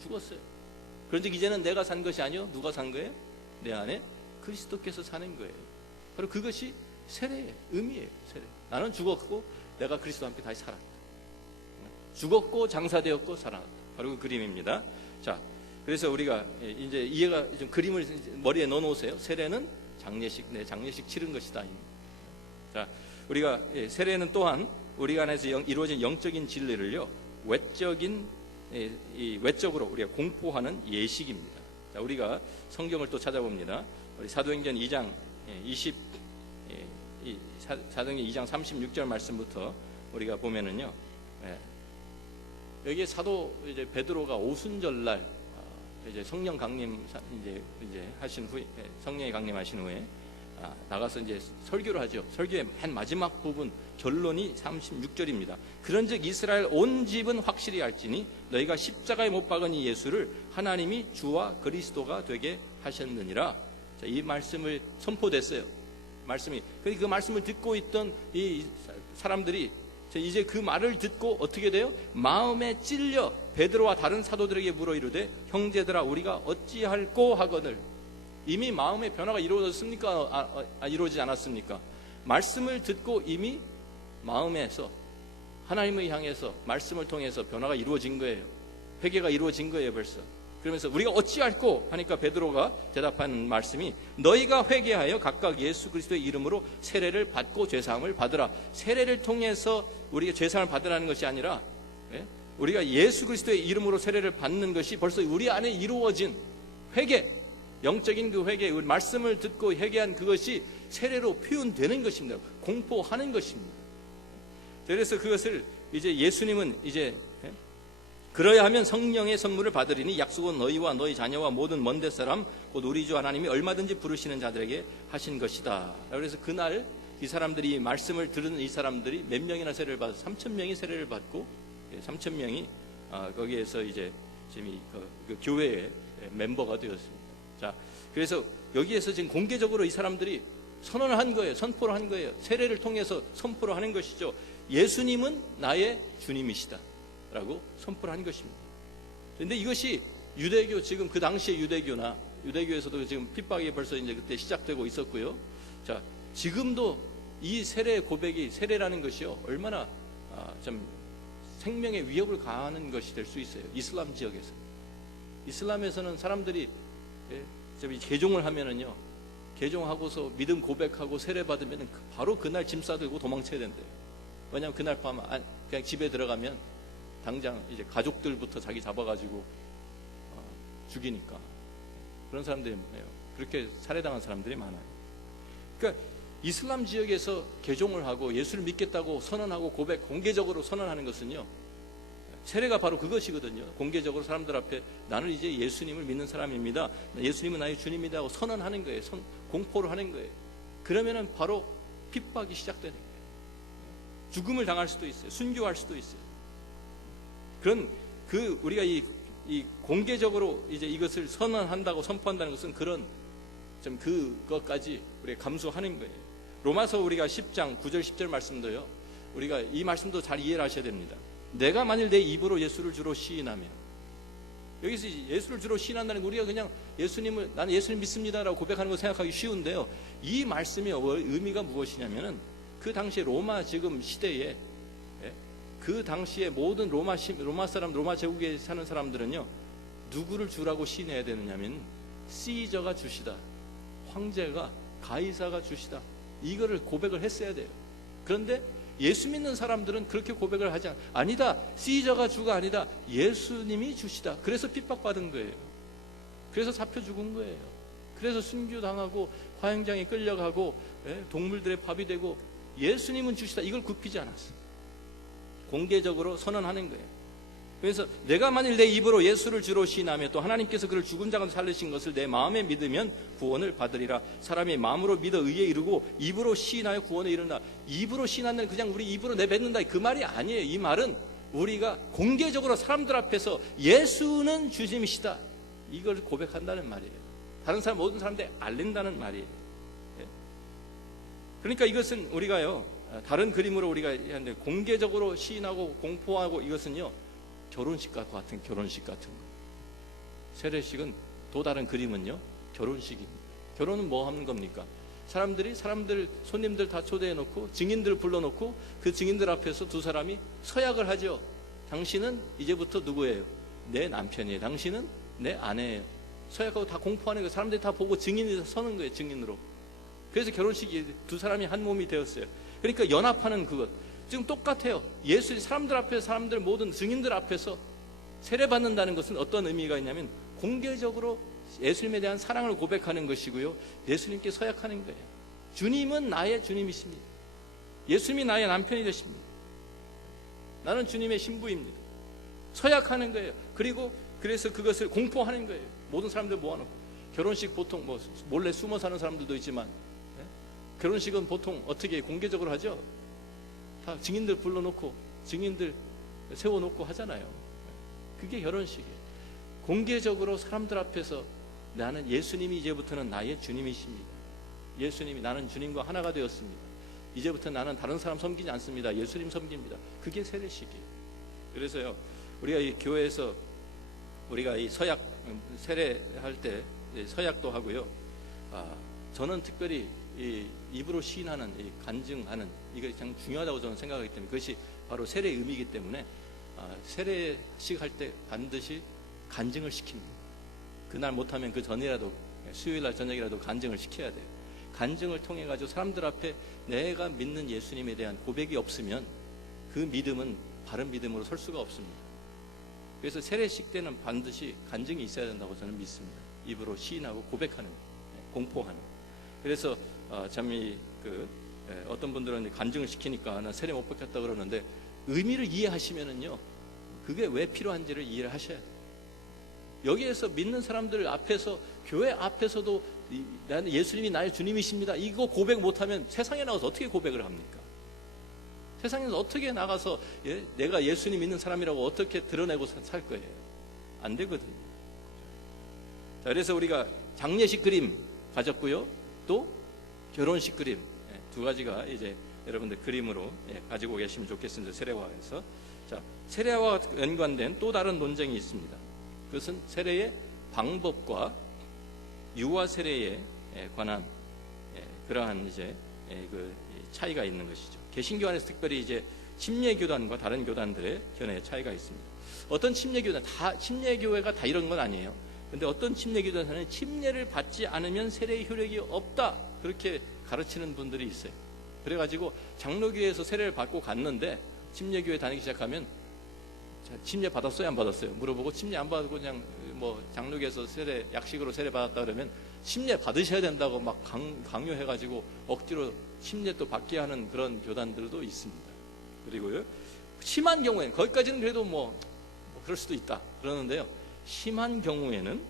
죽었어요. 그런데 이제는 내가 산 것이 아니요 누가 산 거예요? 내 안에 그리스도께서 사는 거예요. 바로 그것이 세례의 의미예요. 세례. 나는 죽었고 내가 그리스도와 함께 다시 살았다. 죽었고 장사되었고 살아났다. 바로 그 그림입니다. 자, 그래서 우리가 이제 이해가 좀 그림을 머리에 넣어 놓으세요. 세례는 장례식, 내 장례식 치른 것이다. 자, 우리가 세례는 또한 우리 안에서 이루어진 영적인 진리를요, 외적으로 우리가 공포하는 예식입니다. 자, 우리가 성경을 또 찾아봅니다. 우리 사도행전 2장 4등기 2장 36절 말씀부터 우리가 보면은요, 여기에 사도 이제 베드로가 오순절날 이제 성령 강림 이제 하신 후에 성령이 강림하신 후에 나가서 이제 설교를 하죠. 설교의 맨 마지막 부분 결론이 36절입니다. 그런즉 이스라엘 온 집은 확실히 알지니 너희가 십자가에 못 박은 이 예수를 하나님이 주와 그리스도가 되게 하셨느니라. 자, 이 말씀을 선포됐어요. 말씀이. 그 말씀을 듣고 있던 이 사람들이 이제 그 말을 듣고 어떻게 돼요? 마음에 찔려 베드로와 다른 사도들에게 물어 이르되 형제들아 우리가 어찌할꼬 하거늘. 이미 마음의 변화가 이루어졌습니까? 이루어지지 않았습니까? 말씀을 듣고 이미 마음에서 하나님을 향해서 말씀을 통해서 변화가 이루어진 거예요. 회개가 이루어진 거예요 벌써. 그러면서 우리가 어찌할꼬 하니까 베드로가 대답하는 말씀이 너희가 회개하여 각각 예수 그리스도의 이름으로 세례를 받고 죄사함을 받으라. 세례를 통해서 우리가 죄사함을 받으라는 것이 아니라 우리가 예수 그리스도의 이름으로 세례를 받는 것이 벌써 우리 안에 이루어진 회개, 영적인 그 회개, 우리 말씀을 듣고 회개한 그것이 세례로 표현되는 것입니다. 공포하는 것입니다. 그래서 그것을 이제 예수님은 이제 그러야 하면 성령의 선물을 받으리니 약속은 너희와 너희 자녀와 모든 먼데 사람 곧 우리 주 하나님이 얼마든지 부르시는 자들에게 하신 것이다. 그래서 그날 이 사람들이 말씀을 들은 이 사람들이 몇 명이나 세례를 받아서 3,000명이 세례를 받고 3,000명이 거기에서 이제 지금 그 교회의 멤버가 되었습니다. 자, 그래서 여기에서 지금 공개적으로 이 사람들이 선언을 한 거예요. 선포를 한 거예요. 세례를 통해서 선포를 하는 것이죠. 예수님은 나의 주님이시다 라고 선포를 한 것입니다. 그런데 이것이 유대교, 지금 그 당시의 유대교에서도 지금 핍박이 벌써 이제 그때 시작되고 있었고요. 자, 지금도 이 세례 고백이, 세례라는 것이요, 얼마나 좀 생명의 위협을 가하는 것이 될 수 있어요. 이슬람 지역에서. 이슬람에서는 사람들이 개종을 하면은요, 개종하고서 믿음 고백하고 세례 받으면 바로 그날 짐 싸들고 도망쳐야 된대요. 왜냐하면 그날 밤 그냥 집에 들어가면 당장 이제 가족들부터 자기 잡아가지고 죽이니까. 그런 사람들이 많아요. 그렇게 살해당한 사람들이 많아요. 그러니까 이슬람 지역에서 개종을 하고 예수를 믿겠다고 선언하고 공개적으로 선언하는 것은요, 세례가 바로 그것이거든요. 공개적으로 사람들 앞에 나는 이제 예수님을 믿는 사람입니다, 예수님은 나의 주님이다 하고 선언하는 거예요. 공포를 하는 거예요. 그러면은 바로 핍박이 시작되는 거예요. 죽음을 당할 수도 있어요. 순교할 수도 있어요. 그런 우리가 이 공개적으로 이제 이것을 선언한다고 선포한다는 것은 그런 좀 그것까지 우리가 감수하는 거예요. 로마서 우리가 10장 9절 10절 말씀도요, 우리가 이 말씀도 잘 이해를 하셔야 됩니다. 내가 만일 내 입으로 예수를 주로 시인하면, 여기서 예수를 주로 시인한다는 거, 우리가 그냥 예수님을 나는 예수님 믿습니다라고 고백하는 거 생각하기 쉬운데요, 이 말씀의 의미가 무엇이냐면은 그 당시에 로마 지금 시대에 그 당시에 모든 로마 사람, 로마 제국에 사는 사람들은요, 누구를 주라고 시인해야 되느냐면 시저가 주시다, 황제가 가이사가 주시다, 이거를 고백을 했어야 돼요. 그런데 예수 믿는 사람들은 그렇게 고백을 하지 아니다, 시저가 주가 아니다, 예수님이 주시다. 그래서 핍박받은 거예요. 그래서 잡혀 죽은 거예요. 그래서 순교당하고 화형장에 끌려가고 동물들의 밥이 되고, 예수님은 주시다, 이걸 굽히지 않았어요. 공개적으로 선언하는 거예요. 그래서 내가 만일 내 입으로 예수를 주로 시인하며 또 하나님께서 그를 죽은 자 가운데 살리신 것을 내 마음에 믿으면 구원을 받으리라. 사람이 마음으로 믿어 의에 이르고 입으로 시인하여 구원에 이른다. 입으로 시인하는 그냥 우리 입으로 내뱉는다, 그 말이 아니에요. 이 말은 우리가 공개적으로 사람들 앞에서 예수는 주님이시다, 이걸 고백한다는 말이에요. 다른 사람, 모든 사람들에 알린다는 말이에요. 그러니까 이것은 우리가요, 다른 그림으로 우리가 하는데 공개적으로 시인하고 공포하고, 이것은요 결혼식과 같은, 결혼식 같은 거. 세례식은 또 다른 그림은요 결혼식입니다. 결혼은 뭐 하는 겁니까? 사람들 손님들 다 초대해 놓고 증인들 불러놓고 그 증인들 앞에서 두 사람이 서약을 하죠. 당신은 이제부터 누구예요? 내 남편이에요. 당신은 내 아내예요. 서약하고 다 공포하는 거예요. 사람들이 다 보고 증인이 서는 거예요. 증인으로. 그래서 결혼식이 두 사람이 한 몸이 되었어요. 그러니까 연합하는 그것 지금 똑같아요. 예수, 사람들 앞에서, 사람들 모든 증인들 앞에서 세례받는다는 것은 어떤 의미가 있냐면 공개적으로 예수님에 대한 사랑을 고백하는 것이고요, 예수님께 서약하는 거예요. 주님은 나의 주님이십니다. 예수님이 나의 남편이 되십니다. 나는 주님의 신부입니다. 서약하는 거예요. 그리고 그래서 그것을 공포하는 거예요. 모든 사람들 모아놓고. 결혼식 보통 뭐 몰래 숨어 사는 사람들도 있지만 결혼식은 보통 어떻게 공개적으로 하죠? 다 증인들 불러놓고 증인들 세워놓고 하잖아요. 그게 결혼식이에요. 공개적으로 사람들 앞에서 나는 예수님이 이제부터는 나의 주님이십니다. 예수님이 나는 주님과 하나가 되었습니다. 이제부터 나는 다른 사람 섬기지 않습니다. 예수님 섬깁니다. 그게 세례식이에요. 그래서요, 우리가 이 교회에서 우리가 이 서약 세례할 때 서약도 하고요. 저는 특별히 이 입으로 시인하는, 이 간증하는 이게 가장 중요하다고 저는 생각하기 때문에 그것이 바로 세례의 의미이기 때문에 세례식 할 때 반드시 간증을 시킵니다. 그날 못하면 그 전이라도 수요일날 저녁이라도 간증을 시켜야 돼요. 간증을 통해 가지고 사람들 앞에 내가 믿는 예수님에 대한 고백이 없으면 그 믿음은 바른 믿음으로 설 수가 없습니다. 그래서 세례식 때는 반드시 간증이 있어야 된다고 저는 믿습니다. 입으로 시인하고 고백하는, 공포하는. 그래서 참 어떤 분들은 간증을 시키니까 나 세례 못 받겠다 그러는데 의미를 이해하시면은요, 그게 왜 필요한지를 이해를 하셔야 돼요. 여기에서 믿는 사람들 앞에서, 교회 앞에서도 나는 예수님이 나의 주님이십니다, 이거 고백 못하면 세상에 나가서 어떻게 고백을 합니까? 세상에서 어떻게 나가서 내가 예수님 믿는 사람이라고 어떻게 드러내고 살 거예요? 안 되거든요. 자, 그래서 우리가 장례식 그림 가졌고요, 또 결혼식 그림, 두 가지가 이제 여러분들 그림으로 가지고 계시면 좋겠습니다. 세례화에서. 자, 세례와 연관된 또 다른 논쟁이 있습니다. 그것은 세례의 방법과 유아 세례에 관한 그러한 이제 그 차이가 있는 것이죠. 개신교 안에서 특별히 이제 침례교단과 다른 교단들의 견해의 차이가 있습니다. 어떤 침례교단, 침례교회가 다 이런 건 아니에요. 근데 어떤 침례교단은 침례를 받지 않으면 세례의 효력이 없다, 그렇게 가르치는 분들이 있어요. 그래가지고 장로교회에서 세례를 받고 갔는데 침례교회 다니기 시작하면 침례 받았어요, 안 받았어요? 물어보고 침례 안 받고 그냥 뭐 장로교에서 약식으로 세례 받았다 그러면 침례 받으셔야 된다고 막 강요해가지고 억지로 침례 또 받게 하는 그런 교단들도 있습니다. 그리고요, 심한 경우에는, 거기까지는 그래도 뭐 그럴 수도 있다 그러는데요, 심한 경우에는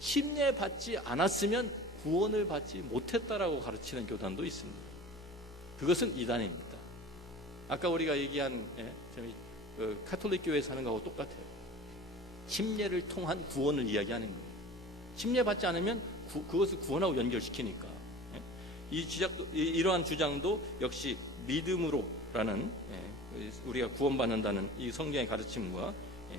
침례 받지 않았으면 구원을 받지 못했다라고 가르치는 교단도 있습니다. 그것은 이단입니다. 아까 우리가 얘기한 카톨릭 교회에서 하는 거하고 똑같아요. 침례를 통한 구원을 이야기하는 거예요. 침례 받지 않으면 그것을 구원하고 연결시키니까. 이러한 주장도 역시 믿음으로라는, 우리가 구원받는다는 이 성경의 가르침과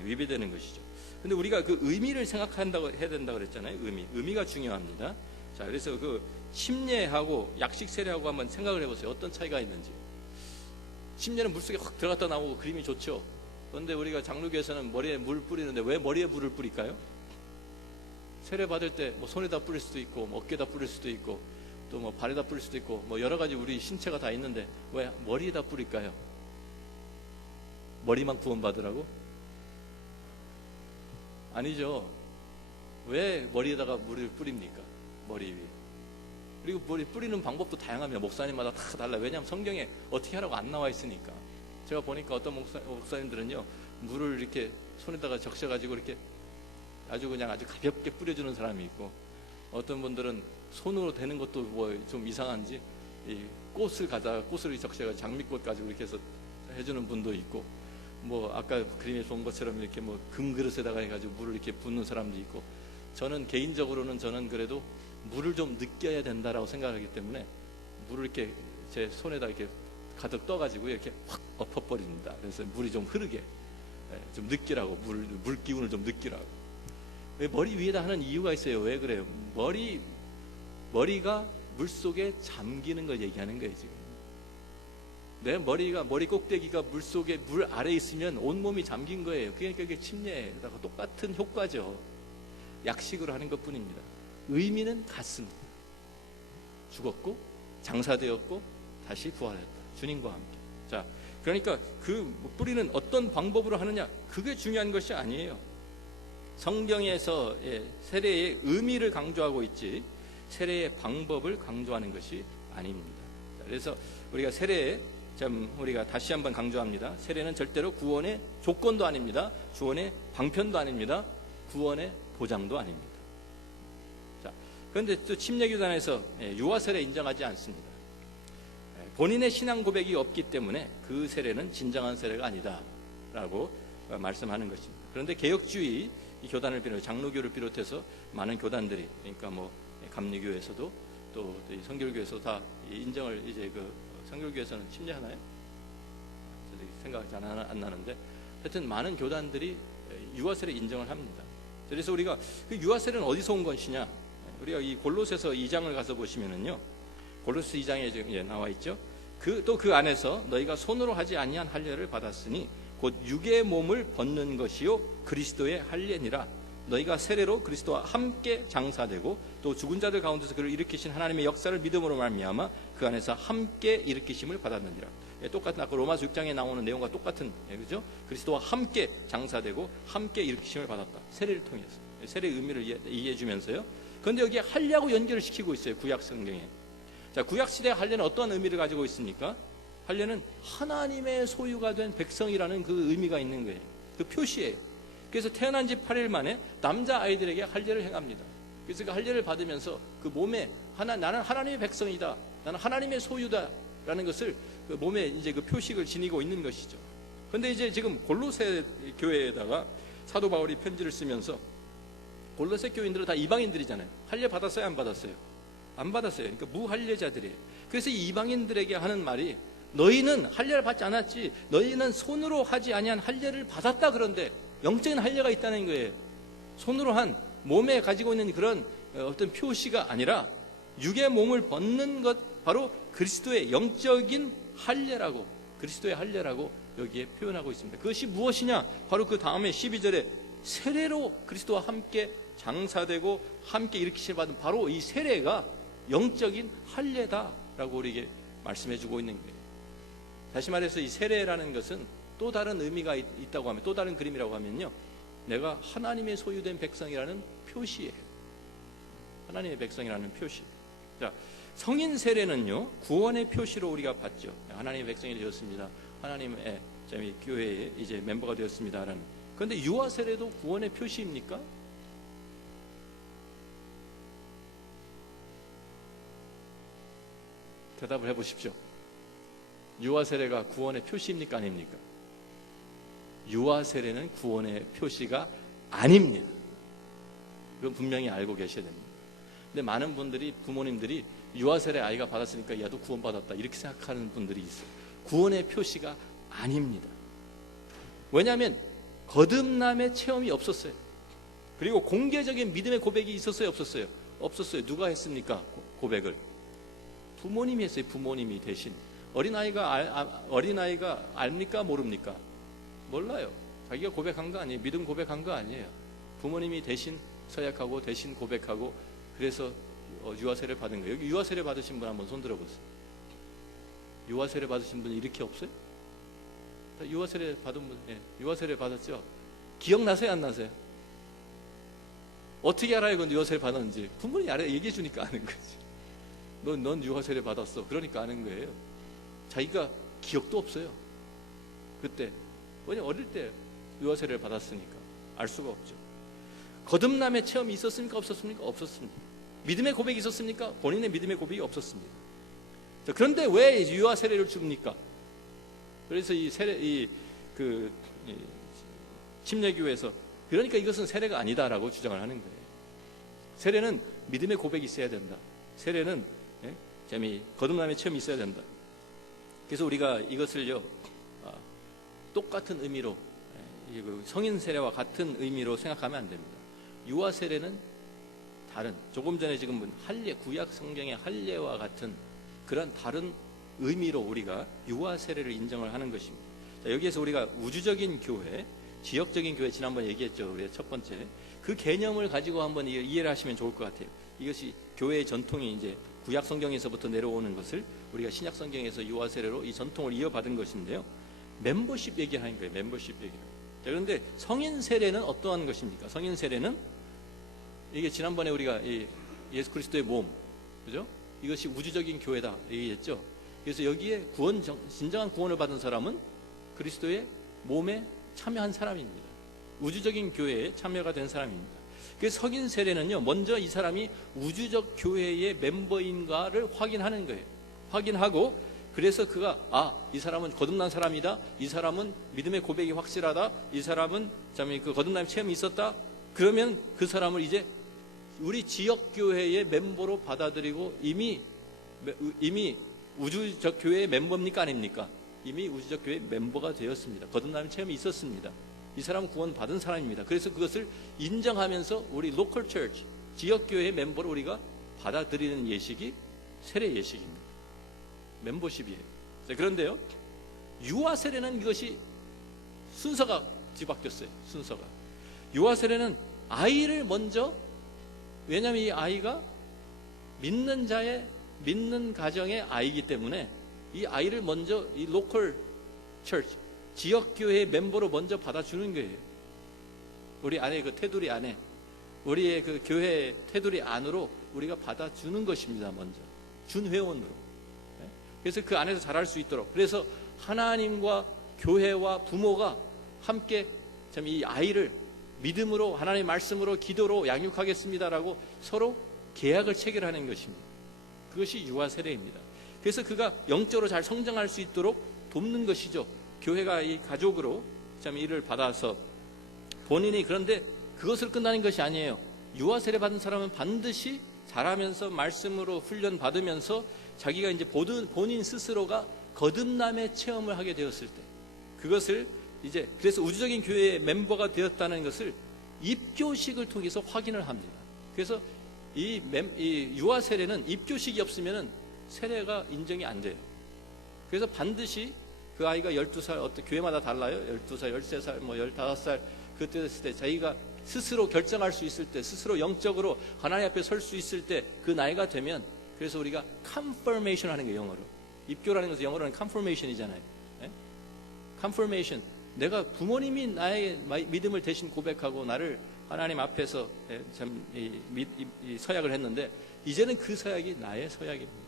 위배되는 것이죠. 근데 우리가 그 의미를 생각한다고 해야 된다고 그랬잖아요. 의미가 중요합니다. 자, 그래서 그 침례하고 약식 세례하고 한번 생각을 해보세요. 어떤 차이가 있는지. 침례는 물속에 확 들어갔다 나오고 그림이 좋죠. 그런데 우리가 장로교에서는 머리에 물 뿌리는데 왜 머리에 물을 뿌릴까요? 세례 받을 때 뭐 손에다 뿌릴 수도 있고, 뭐 어깨에다 뿌릴 수도 있고, 또 뭐 발에다 뿌릴 수도 있고, 뭐 여러 가지 우리 신체가 다 있는데 왜 머리에다 뿌릴까요? 머리만 구원받으라고? 아니죠. 왜 머리에다가 물을 뿌립니까? 머리 위에. 그리고 머리 뿌리는 방법도 다양합니다. 목사님마다 다 달라요. 왜냐하면 성경에 어떻게 하라고 안 나와 있으니까. 제가 보니까 어떤 목사님들은요, 물을 이렇게 손에다가 적셔가지고 이렇게 아주 가볍게 뿌려주는 사람이 있고, 어떤 분들은 손으로 대는 것도 뭐 좀 이상한지 이 꽃을 적셔가지고 장미꽃 가지고 이렇게 해서 해주는 분도 있고, 뭐 아까 그림에 본 것처럼 이렇게 뭐 금그릇에다가 해가지고 물을 이렇게 붓는 사람도 있고, 저는 개인적으로는 그래도 물을 좀 느껴야 된다라고 생각하기 때문에 물을 이렇게 제 손에다 이렇게 가득 떠가지고 이렇게 확 엎어버립니다. 그래서 물이 좀 흐르게, 좀 느끼라고, 물 기운을 좀 느끼라고. 왜 머리 위에다 하는 이유가 있어요. 왜 그래요? 머리가 물 속에 잠기는 걸 얘기하는 거예요, 지금. 내 머리 꼭대기가 물 아래에 있으면 온몸이 잠긴 거예요. 그러니까 이게 침례에다가 똑같은 효과죠. 약식으로 하는 것 뿐입니다. 의미는 같습니다. 죽었고 장사되었고 다시 부활했다, 주님과 함께. 자, 그러니까 그 뿌리는 어떤 방법으로 하느냐, 그게 중요한 것이 아니에요. 성경에서 세례의 의미를 강조하고 있지 세례의 방법을 강조하는 것이 아닙니다. 그래서 우리가 우리가 다시 한번 강조합니다. 세례는 절대로 구원의 조건도 아닙니다. 구원의 방편도 아닙니다. 구원의 보장도 아닙니다. 자, 그런데 또 침례교단에서 유아 세례 인정하지 않습니다. 본인의 신앙 고백이 없기 때문에 그 세례는 진정한 세례가 아니다라고 말씀하는 것입니다. 그런데 개혁주의 이 교단을 비롯해 장로교를 비롯해서 많은 교단들이, 그러니까 뭐 감리교에서도 또 성결교에서 다 인정을, 이제 그 성결교에서는 침례하나요? 생각이 잘 안 나는데 하여튼 많은 교단들이 유아세례 인정을 합니다. 그래서 우리가 그 유아세례는 어디서 온 것이냐, 우리가 이 골로새서 2장을 가서 보시면은요, 골로새 2장에 지금 나와 있죠. 또 그 안에서 너희가 손으로 하지 아니한 할례를 받았으니 곧 육의 몸을 벗는 것이요 그리스도의 할례니라. 너희가 세례로 그리스도와 함께 장사되고 또 죽은 자들 가운데서 그를 일으키신 하나님의 역사를 믿음으로 말미암아 그 안에서 함께 일으키심을 받았느니라. 똑같은 아까 로마서 6장에 나오는 내용과 똑같은, 그죠? 그리스도와 함께 장사되고 함께 일으키심을 받았다. 세례를 통해서 세례의 의미를 이해해 주면서요. 그런데 여기에 할례하고 연결을 시키고 있어요, 구약 성경에. 자, 구약 시대 할례는 어떠한 의미를 가지고 있습니까? 할례는 하나님의 소유가 된 백성이라는 그 의미가 있는 거예요. 그 표시예요. 그래서 태어난 지 8일 만에 남자 아이들에게 할례를 행합니다. 그래서 그 할례를 받으면서 그 몸에 나는 하나님의 백성이다, 나는 하나님의 소유다라는 것을 그 몸에 이제 그 표식을 지니고 있는 것이죠. 그런데 이제 지금 골로새 교회에다가 사도 바울이 편지를 쓰면서, 골로새 교인들은 다 이방인들이잖아요. 할례 받았어요, 안 받았어요? 안 받았어요. 그러니까 무할례자들이에요. 그래서 이 이방인들에게 하는 말이, 너희는 할례를 받지 않았지, 너희는 손으로 하지 아니한 할례를 받았다. 그런데 영적인 할례가 있다는 거예요. 손으로 한 몸에 가지고 있는 그런 어떤 표시가 아니라 육의 몸을 벗는 것, 바로 그리스도의 영적인 할례라고, 그리스도의 할례라고 여기에 표현하고 있습니다. 그것이 무엇이냐? 바로 그 다음에 12절에 세례로 그리스도와 함께 장사되고 함께 일으키심을 받은 바로 이 세례가 영적인 할례다라고 우리에게 말씀해주고 있는 거예요. 다시 말해서 이 세례라는 것은 또 다른 의미가 있다고 하면, 또 다른 그림이라고 하면요, 내가 하나님의 소유된 백성이라는 표시예요. 하나님의 백성이라는 표시. 자, 성인 세례는요, 구원의 표시로 우리가 받죠. 하나님의 백성이 되었습니다. 하나님의 교회에 이제 멤버가 되었습니다라는. 그런데 유아 세례도 구원의 표시입니까? 대답을 해보십시오. 유아 세례가 구원의 표시입니까, 아닙니까? 유아 세례는 구원의 표시가 아닙니다. 그건 분명히 알고 계셔야 됩니다. 근데 많은 분들이, 부모님들이 유아 세례 아이가 받았으니까 야도 구원받았다, 이렇게 생각하는 분들이 있어요. 구원의 표시가 아닙니다. 왜냐하면 거듭남의 체험이 없었어요. 그리고 공개적인 믿음의 고백이 있었어요, 없었어요? 없었어요. 누가 했습니까? 고백을 부모님이 했어요. 부모님이 대신. 어린아이가 압니까, 모릅니까? 몰라요. 자기가 고백한 거 아니에요. 믿음 고백한 거 아니에요. 부모님이 대신 서약하고 대신 고백하고, 그래서 유아세례를 받은 거예요. 여기 유아세례 받으신 분 한번 손 들어보세요. 유아세례 받으신 분 이렇게 없어요? 유아세례 받은 분, 유아세례 받았죠? 기억나세요, 안 나세요? 어떻게 알아요, 그건 유아세례 받았는지? 부모님이 얘기해 주니까 아는 거지. 넌 유아세례 받았어. 그러니까 아는 거예요. 자기가 기억도 없어요. 그때. 왜냐면 어릴 때 유아세례를 받았으니까 알 수가 없죠. 거듭남의 체험이 있었습니까, 없었습니까? 없었습니다. 믿음의 고백이 있었습니까? 본인의 믿음의 고백이 없었습니다. 자, 그런데 왜 유아세례를 줍니까? 그래서 침례교회에서 그러니까 이것은 세례가 아니다라고 주장을 하는 거예요. 세례는 믿음의 고백이 있어야 된다. 세례는 거듭남의 체험이 있어야 된다. 그래서 우리가 이것을요, 똑같은 의미로, 성인 세례와 같은 의미로 생각하면 안 됩니다. 유아 세례는 다른, 조금 전에 지금 할례, 구약 성경의 할례와 같은 그런 다른 의미로 우리가 유아 세례를 인정을 하는 것입니다. 자, 여기에서 우리가 우주적인 교회, 지역적인 교회, 지난번에 얘기했죠. 우리 첫 번째 그 개념을 가지고 한번 이해를 하시면 좋을 것 같아요. 이것이 교회의 전통이 이제 구약 성경에서부터 내려오는 것을 우리가 신약 성경에서 유아 세례로 이 전통을 이어받은 것인데요. 멤버십 얘기하는 거예요. 멤버십 얘기. 자, 그런데 성인 세례는 어떠한 것입니까? 성인 세례는 이게 지난번에 우리가 예수 그리스도의 몸, 그죠? 이것이 우주적인 교회다 얘기했죠. 그래서 여기에 진정한 구원을 받은 사람은 그리스도의 몸에 참여한 사람입니다. 우주적인 교회에 참여가 된 사람입니다. 그래서 성인 세례는요, 먼저 이 사람이 우주적 교회의 멤버인가를 확인하는 거예요. 확인하고 그래서 그가 이 사람은 거듭난 사람이다. 이 사람은 믿음의 고백이 확실하다. 이 사람은 그 거듭남의 체험이 있었다. 그러면 그 사람을 이제 우리 지역 교회의 멤버로 받아들이고 이미 우주적 교회의 멤버입니까 아닙니까? 이미 우주적 교회의 멤버가 되었습니다. 거듭남의 체험이 있었습니다. 이 사람은 구원 받은 사람입니다. 그래서 그것을 인정하면서 우리 로컬 처치, 지역 교회의 멤버로 우리가 받아들이는 예식이 세례 예식입니다. 멤버십이에요. 그런데요, 유아 세례는 이것이 순서가 뒤바뀌었어요. 순서가. 유아 세례는 아이를 먼저, 왜냐하면 이 아이가 믿는 가정의 아이이기 때문에 이 아이를 먼저 이 로컬 처치, 지역교회의 멤버로 먼저 받아주는 거예요. 우리 안에 그 테두리 안에, 우리의 그 교회 테두리 안으로 우리가 받아주는 것입니다. 먼저 준회원으로. 그래서 그 안에서 자랄 수 있도록. 그래서 하나님과 교회와 부모가 함께 이 아이를 믿음으로, 하나님의 말씀으로, 기도로 양육하겠습니다라고 서로 계약을 체결하는 것입니다. 그것이 유아 세례입니다. 그래서 그가 영적으로 잘 성장할 수 있도록 돕는 것이죠. 교회가 이 가족으로 이를 받아서 본인이, 그런데 그것을 끝나는 것이 아니에요. 유아 세례 받은 사람은 반드시 자라면서 말씀으로 훈련 받으면서 자기가 이제 본인 스스로가 거듭남의 체험을 하게 되었을 때, 그것을 이제, 그래서 우주적인 교회의 멤버가 되었다는 것을 입교식을 통해서 확인을 합니다. 그래서 이 유아 세례는 입교식이 없으면 세례가 인정이 안 돼요. 그래서 반드시 그 아이가 12살, 어떤 교회마다 달라요. 12살, 13살, 15살 그때 됐을 때 자기가 스스로 결정할 수 있을 때, 스스로 영적으로 하나님 앞에 설 수 있을 때, 그 나이가 되면, 그래서 우리가 confirmation 하는 게 영어로, 입교라는 것은 영어로는 confirmation이잖아요. 네? confirmation, 내가 부모님이 나의 믿음을 대신 고백하고 나를 하나님 앞에서 서약을 했는데, 이제는 그 서약이 나의 서약입니다.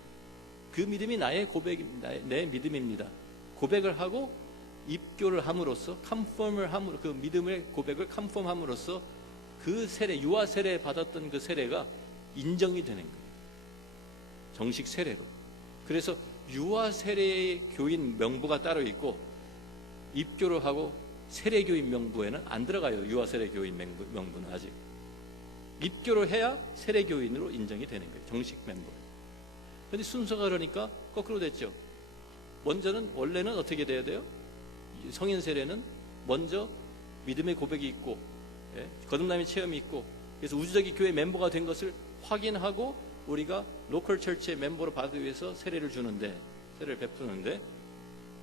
그 믿음이 나의 고백입니다. 내 믿음입니다. 고백을 하고 입교를 함으로써, 컨펌을 함으로, 그 믿음의 고백을 컨펌함으로써 그 세례, 유아 세례 받았던 그 세례가 인정이 되는 거예요. 정식 세례로. 그래서 유아 세례의 교인 명부가 따로 있고, 입교를 하고 세례교인 명부에는 안 들어가요. 유아 세례교인 명부는 아직. 입교를 해야 세례교인으로 인정이 되는 거예요. 정식 멤버. 그런데 순서가 그러니까 거꾸로 됐죠. 원래는 어떻게 돼야 돼요? 성인 세례는 먼저 믿음의 고백이 있고, 거듭남의 체험이 있고, 그래서 우주적인 교회 멤버가 된 것을 확인하고 우리가 로컬 처치의 멤버로 받기 위해서 세례를 베푸는데,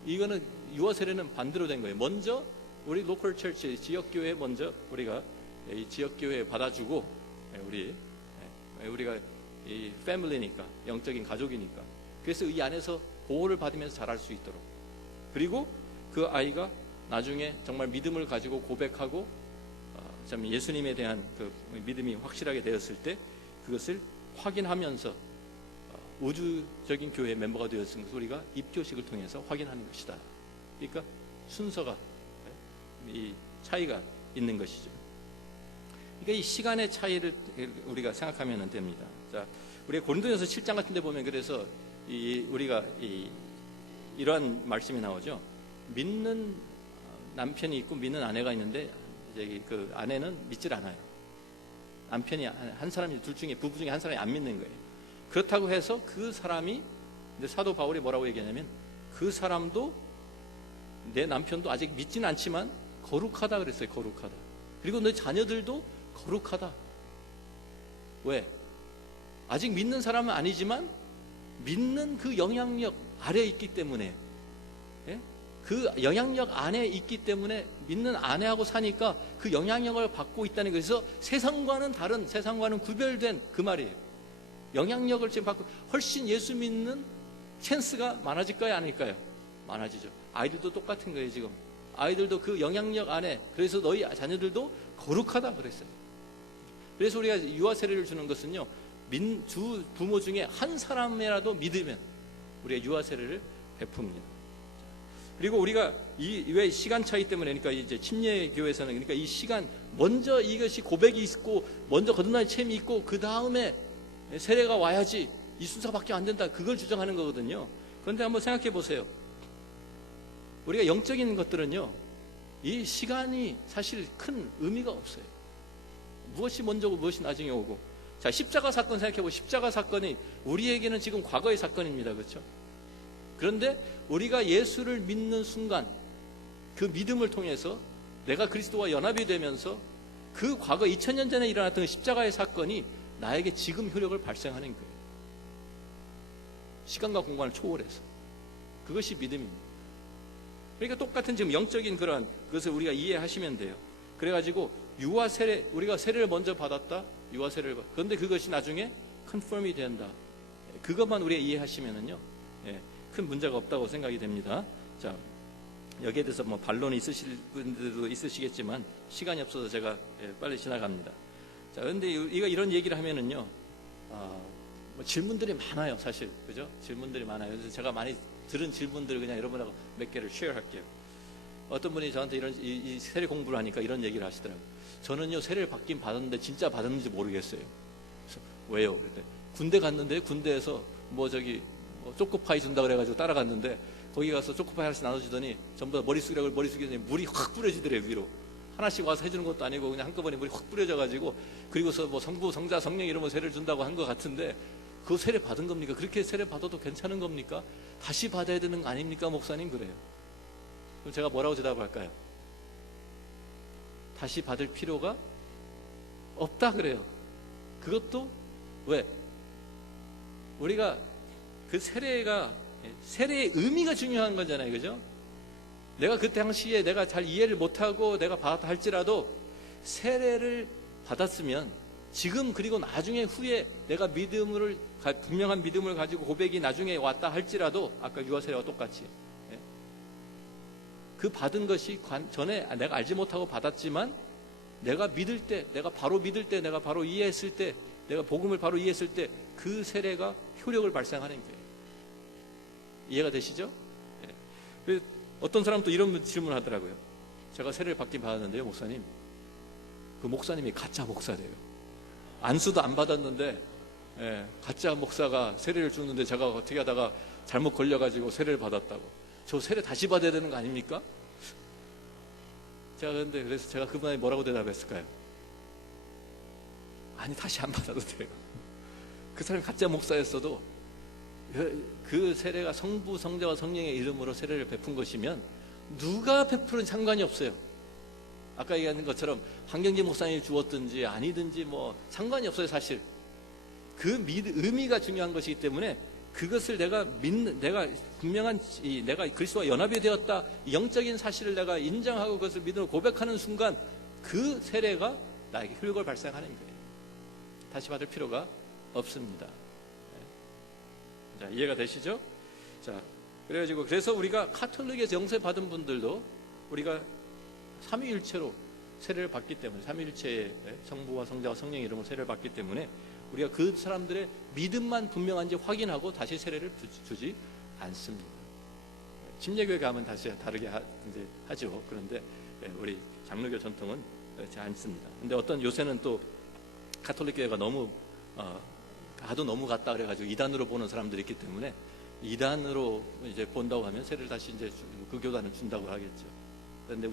이거는 유아 세례는 반대로 된 거예요. 먼저 우리 로컬 처치, 지역 교회 먼저 우리가 이 지역 교회에 받아주고, 우리가 이 패밀리니까, 영적인 가족이니까, 그래서 이 안에서 보호를 받으면서 자랄 수 있도록, 그리고 그 아이가 나중에 정말 믿음을 가지고 고백하고 예수님에 대한 그 믿음이 확실하게 되었을 때 그것을 확인하면서 우주적인 교회 멤버가 되었은 것을 우리가 입교식을 통해서 확인하는 것이다. 그러니까 순서가, 이 차이가 있는 것이죠. 그러니까 이 시간의 차이를 우리가 생각하면 됩니다. 자, 우리가 고린도전서 7장 같은 데 보면, 그래서 우리가 이러한 말씀이 나오죠. 믿는 남편이 있고 믿는 아내가 있는데, 이제 그 아내는 믿질 않아요. 남편이 한 사람이, 부부 중에 한 사람이 안 믿는 거예요. 그렇다고 해서 그 사람이, 근데 사도 바울이 뭐라고 얘기하냐면, 그 사람도, 내 남편도 아직 믿지는 않지만 거룩하다 그랬어요. 거룩하다. 그리고 너 자녀들도 거룩하다. 왜? 아직 믿는 사람은 아니지만 믿는 그 영향력 아래에 있기 때문에, 그 영향력 안에 있기 때문에 믿는 아내하고 사니까 그 영향력을 받고 있다는 것에서 세상과는 다른, 세상과는 구별된 그 말이에요. 영향력을 지금 받고 훨씬 예수 믿는 찬스가 많아질까요? 아닐까요? 많아지죠. 아이들도 똑같은 거예요. 지금 아이들도 그 영향력 안에, 그래서 너희 자녀들도 거룩하다 그랬어요. 그래서 우리가 유아 세례를 주는 것은요, 두 부모 중에 한 사람이라도 믿으면 우리가 유아 세례를 베풉니다. 그리고 우리가 왜 시간 차이 때문에, 그러니까 이제 침례 교회에서는, 그러니까 이 시간, 먼저 이것이 고백이 있고, 먼저 거듭남의 체험이 있고, 그 다음에 세례가 와야지, 이 순서밖에 안 된다, 그걸 주장하는 거거든요. 그런데 한번 생각해 보세요. 우리가 영적인 것들은요, 이 시간이 사실 큰 의미가 없어요. 무엇이 먼저고 무엇이 나중에 오고. 자, 십자가 사건 생각해보고, 십자가 사건이 우리에게는 지금 과거의 사건입니다. 그렇죠? 그런데 우리가 예수를 믿는 순간, 그 믿음을 통해서 내가 그리스도와 연합이 되면서 그 과거 2000년 전에 일어났던 십자가의 사건이 나에게 지금 효력을 발생하는 거예요. 시간과 공간을 초월해서. 그것이 믿음입니다. 그러니까 똑같은 지금 영적인 그런 그것을 우리가 이해하시면 돼요. 그래가지고 유아 세례, 우리가 세례를 먼저 받았다. 유아 세례를 받. 그런데 그것이 나중에 컨펌이 된다. 그것만 우리가 이해하시면은요, 예, 큰 문제가 없다고 생각이 됩니다. 자, 여기에 대해서 뭐 반론이 있으실 분들도 있으시겠지만 시간이 없어서 제가 빨리 지나갑니다. 자, 그런데 이런 얘기를 하면은요, 뭐 질문들이 많아요, 사실. 그죠? 질문들이 많아요. 그래서 제가 많이 들은 질문들을 그냥 여러분하고 몇 개를 쉐어할게요. 어떤 분이 저한테 이 세례 공부를 하니까 이런 얘기를 하시더라고요. 저는요, 세례를 받긴 받았는데 진짜 받았는지 모르겠어요. 그래서 왜요? 그랬더니 군대 갔는데 군대에서 뭐 초코파이 준다 그래가지고 따라갔는데 거기 가서 초코파이 하나씩 나눠주더니 전부 다 머리 숙이더니 물이 확 뿌려지더래요, 위로. 하나씩 와서 해주는 것도 아니고 그냥 한꺼번에 물이 확 뿌려져가지고, 그리고서 뭐 성부, 성자, 성령 이런 거 세례를 준다고 한 것 같은데, 그거 세례 받은 겁니까? 그렇게 세례 받아도 괜찮은 겁니까? 다시 받아야 되는 거 아닙니까? 목사님, 그래요. 그럼 제가 뭐라고 대답할까요? 다시 받을 필요가 없다 그래요. 그것도 왜? 우리가 그 세례의 의미가 중요한 거잖아요. 그죠? 내가 그 당시에 내가 잘 이해를 못하고 내가 받았다 할지라도 세례를 받았으면 지금 그리고 나중에 후에 내가 분명한 믿음을 가지고 고백이 나중에 왔다 할지라도 아까 유아세례와 똑같이 그 받은 것이 전에 내가 알지 못하고 받았지만 내가 믿을 때, 내가 바로 믿을 때, 내가 바로 이해했을 때, 내가 복음을 바로 이해했을 때 그 세례가 효력을 발생하는 거예요. 이해가 되시죠? 네. 어떤 사람도 이런 질문을 하더라고요. 제가 세례를 받긴 받았는데요, 목사님. 그 목사님이 가짜 목사래요. 안수도 안 받았는데 가짜 목사가 세례를 주는데 제가 어떻게 하다가 잘못 걸려가지고 세례를 받았다고. 저 세례 다시 받아야 되는 거 아닙니까? 그래서 제가 그분에게 뭐라고 대답했을까요? 아니, 다시 안 받아도 돼요. 그 사람이 가짜 목사였어도 그 세례가 성부, 성자와 성령의 이름으로 세례를 베푼 것이면 누가 베푸는 상관이 없어요. 아까 얘기한 것처럼 한경재 목사님이 주었든지 아니든지 뭐 상관이 없어요, 사실. 그 의미가 중요한 것이기 때문에 그것을 내가 분명한 내가 그리스도와 연합이 되었다, 영적인 사실을 내가 인정하고 그것을 믿음으로 고백하는 순간 그 세례가 나에게 효력을 발생하는 거예요. 다시 받을 필요가 없습니다. 자, 이해가 되시죠? 자, 그래서 우리가 카톨릭에서 영세 받은 분들도 우리가 삼위일체로 세례를 받기 때문에, 삼위일체의 성부와 성자와 성령의 이름으로 세례를 받기 때문에 우리가 그 사람들의 믿음만 분명한지 확인하고 다시 세례를 주지 않습니다. 침례교회 가면 다시 다르게 하죠. 그런데 우리 장로교 전통은 그렇지 않습니다. 근데 요새는 또 카톨릭 교회가 너무 가도 너무 갔다 그래가지고 이단으로 보는 사람들이 있기 때문에 이단으로 이제 본다고 하면 세례를 다시 이제 그 교단을 준다고 하겠죠. 그런데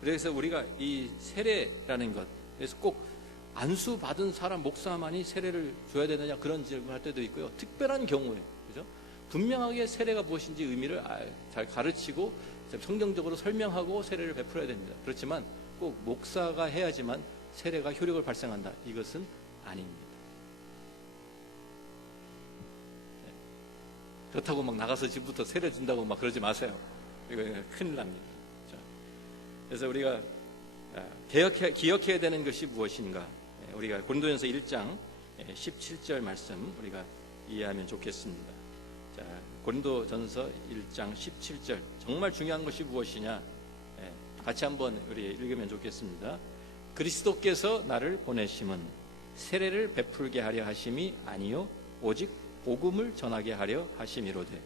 그래서 우리가 이 세례라는 것, 그래서 꼭 안수 받은 사람 목사만이 세례를 줘야 되느냐 그런 질문할 때도 있고요. 특별한 경우에, 그죠? 분명하게 세례가 무엇인지 의미를 잘 가르치고 성경적으로 설명하고 세례를 베풀어야 됩니다. 그렇지만 꼭 목사가 해야지만 세례가 효력을 발생한다, 이것은 아닙니다. 네. 그렇다고 막 나가서 지금부터 세례 준다고 막 그러지 마세요. 이거 큰일 납니다. 자, 그래서 우리가 기억해야 되는 것이 무엇인가? 우리가 고린도전서 1장 17절 말씀 우리가 이해하면 좋겠습니다. 자, 고린도전서 1장 17절, 정말 중요한 것이 무엇이냐? 같이 한번 우리 읽으면 좋겠습니다. 그리스도께서 나를 보내심은 세례를 베풀게 하려 하심이 아니요 오직 복음을 전하게 하려 하심이로되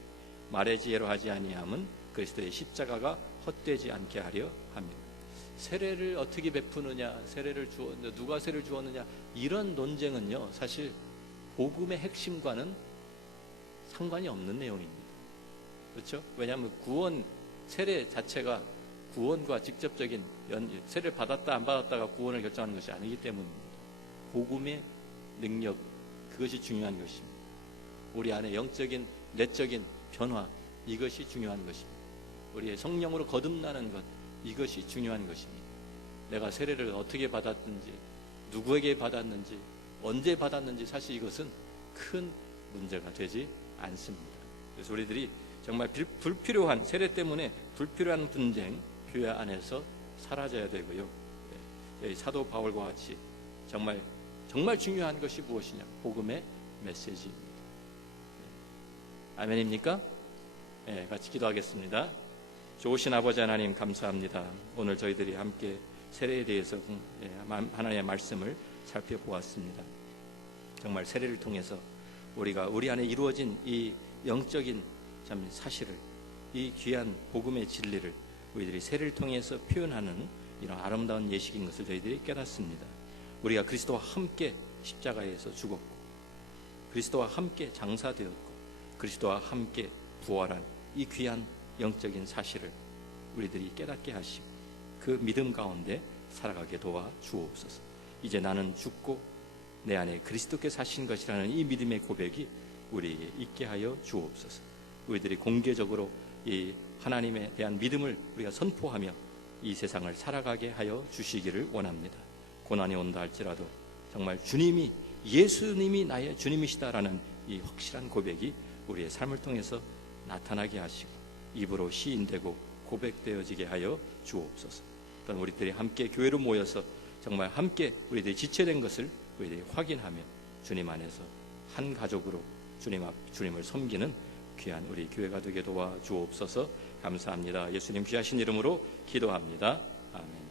말의 지혜로 하지 아니함은 그리스도의 십자가가 헛되지 않게 하려 합니다. 세례를 어떻게 베푸느냐, 누가 세례를 주었느냐, 이런 논쟁은요 사실 복음의 핵심과는 상관이 없는 내용입니다. 그렇죠? 왜냐하면 구원, 세례 자체가 구원과 직접적인 세례를 받았다 안 받았다가 구원을 결정하는 것이 아니기 때문입니다. 복음의 능력, 그것이 중요한 것입니다. 우리 안에 영적인, 내적인 변화, 이것이 중요한 것입니다. 우리의 성령으로 거듭나는 것, 이것이 중요한 것입니다. 내가 세례를 어떻게 받았든지, 누구에게 받았는지, 언제 받았는지 사실 이것은 큰 문제가 되지 않습니다. 그래서 우리들이 정말 불필요한, 세례 때문에 불필요한 분쟁, 교회 안에서 사라져야 되고요. 사도 바울과 같이 정말 중요한 것이 무엇이냐? 복음의 메시지입니다. 아멘입니까? 네, 같이 기도하겠습니다. 좋으신 아버지 하나님 감사합니다. 오늘 저희들이 함께 세례에 대해서 하나님의 말씀을 살펴보았습니다. 정말 세례를 통해서 우리가 우리 안에 이루어진 이 영적인 참 사실을, 이 귀한 복음의 진리를 우리들이 세례를 통해서 표현하는 이런 아름다운 예식인 것을 저희들이 깨닫습니다. 우리가 그리스도와 함께 십자가에서 죽었고, 그리스도와 함께 장사되었고, 그리스도와 함께 부활한 이 귀한 영적인 사실을 우리들이 깨닫게 하시고 그 믿음 가운데 살아가게 도와 주옵소서. 이제 나는 죽고 내 안에 그리스도께서 사신 것이라는 이 믿음의 고백이 우리에게 있게 하여 주옵소서. 우리들이 공개적으로 이 하나님에 대한 믿음을 우리가 선포하며 이 세상을 살아가게 하여 주시기를 원합니다. 고난이 온다 할지라도 정말 주님이, 예수님이 나의 주님이시다라는 이 확실한 고백이 우리의 삶을 통해서 나타나게 하시고 입으로 시인되고 고백되어지게 하여 주옵소서. 또한 우리들이 함께 교회로 모여서 정말 함께 우리들이 지체된 것을 우리들이 확인하며 주님 안에서 한 가족으로 주님을 섬기는 귀한 우리 교회가 되게 도와 주옵소서. 감사합니다. 예수님 귀하신 이름으로 기도합니다. 아멘.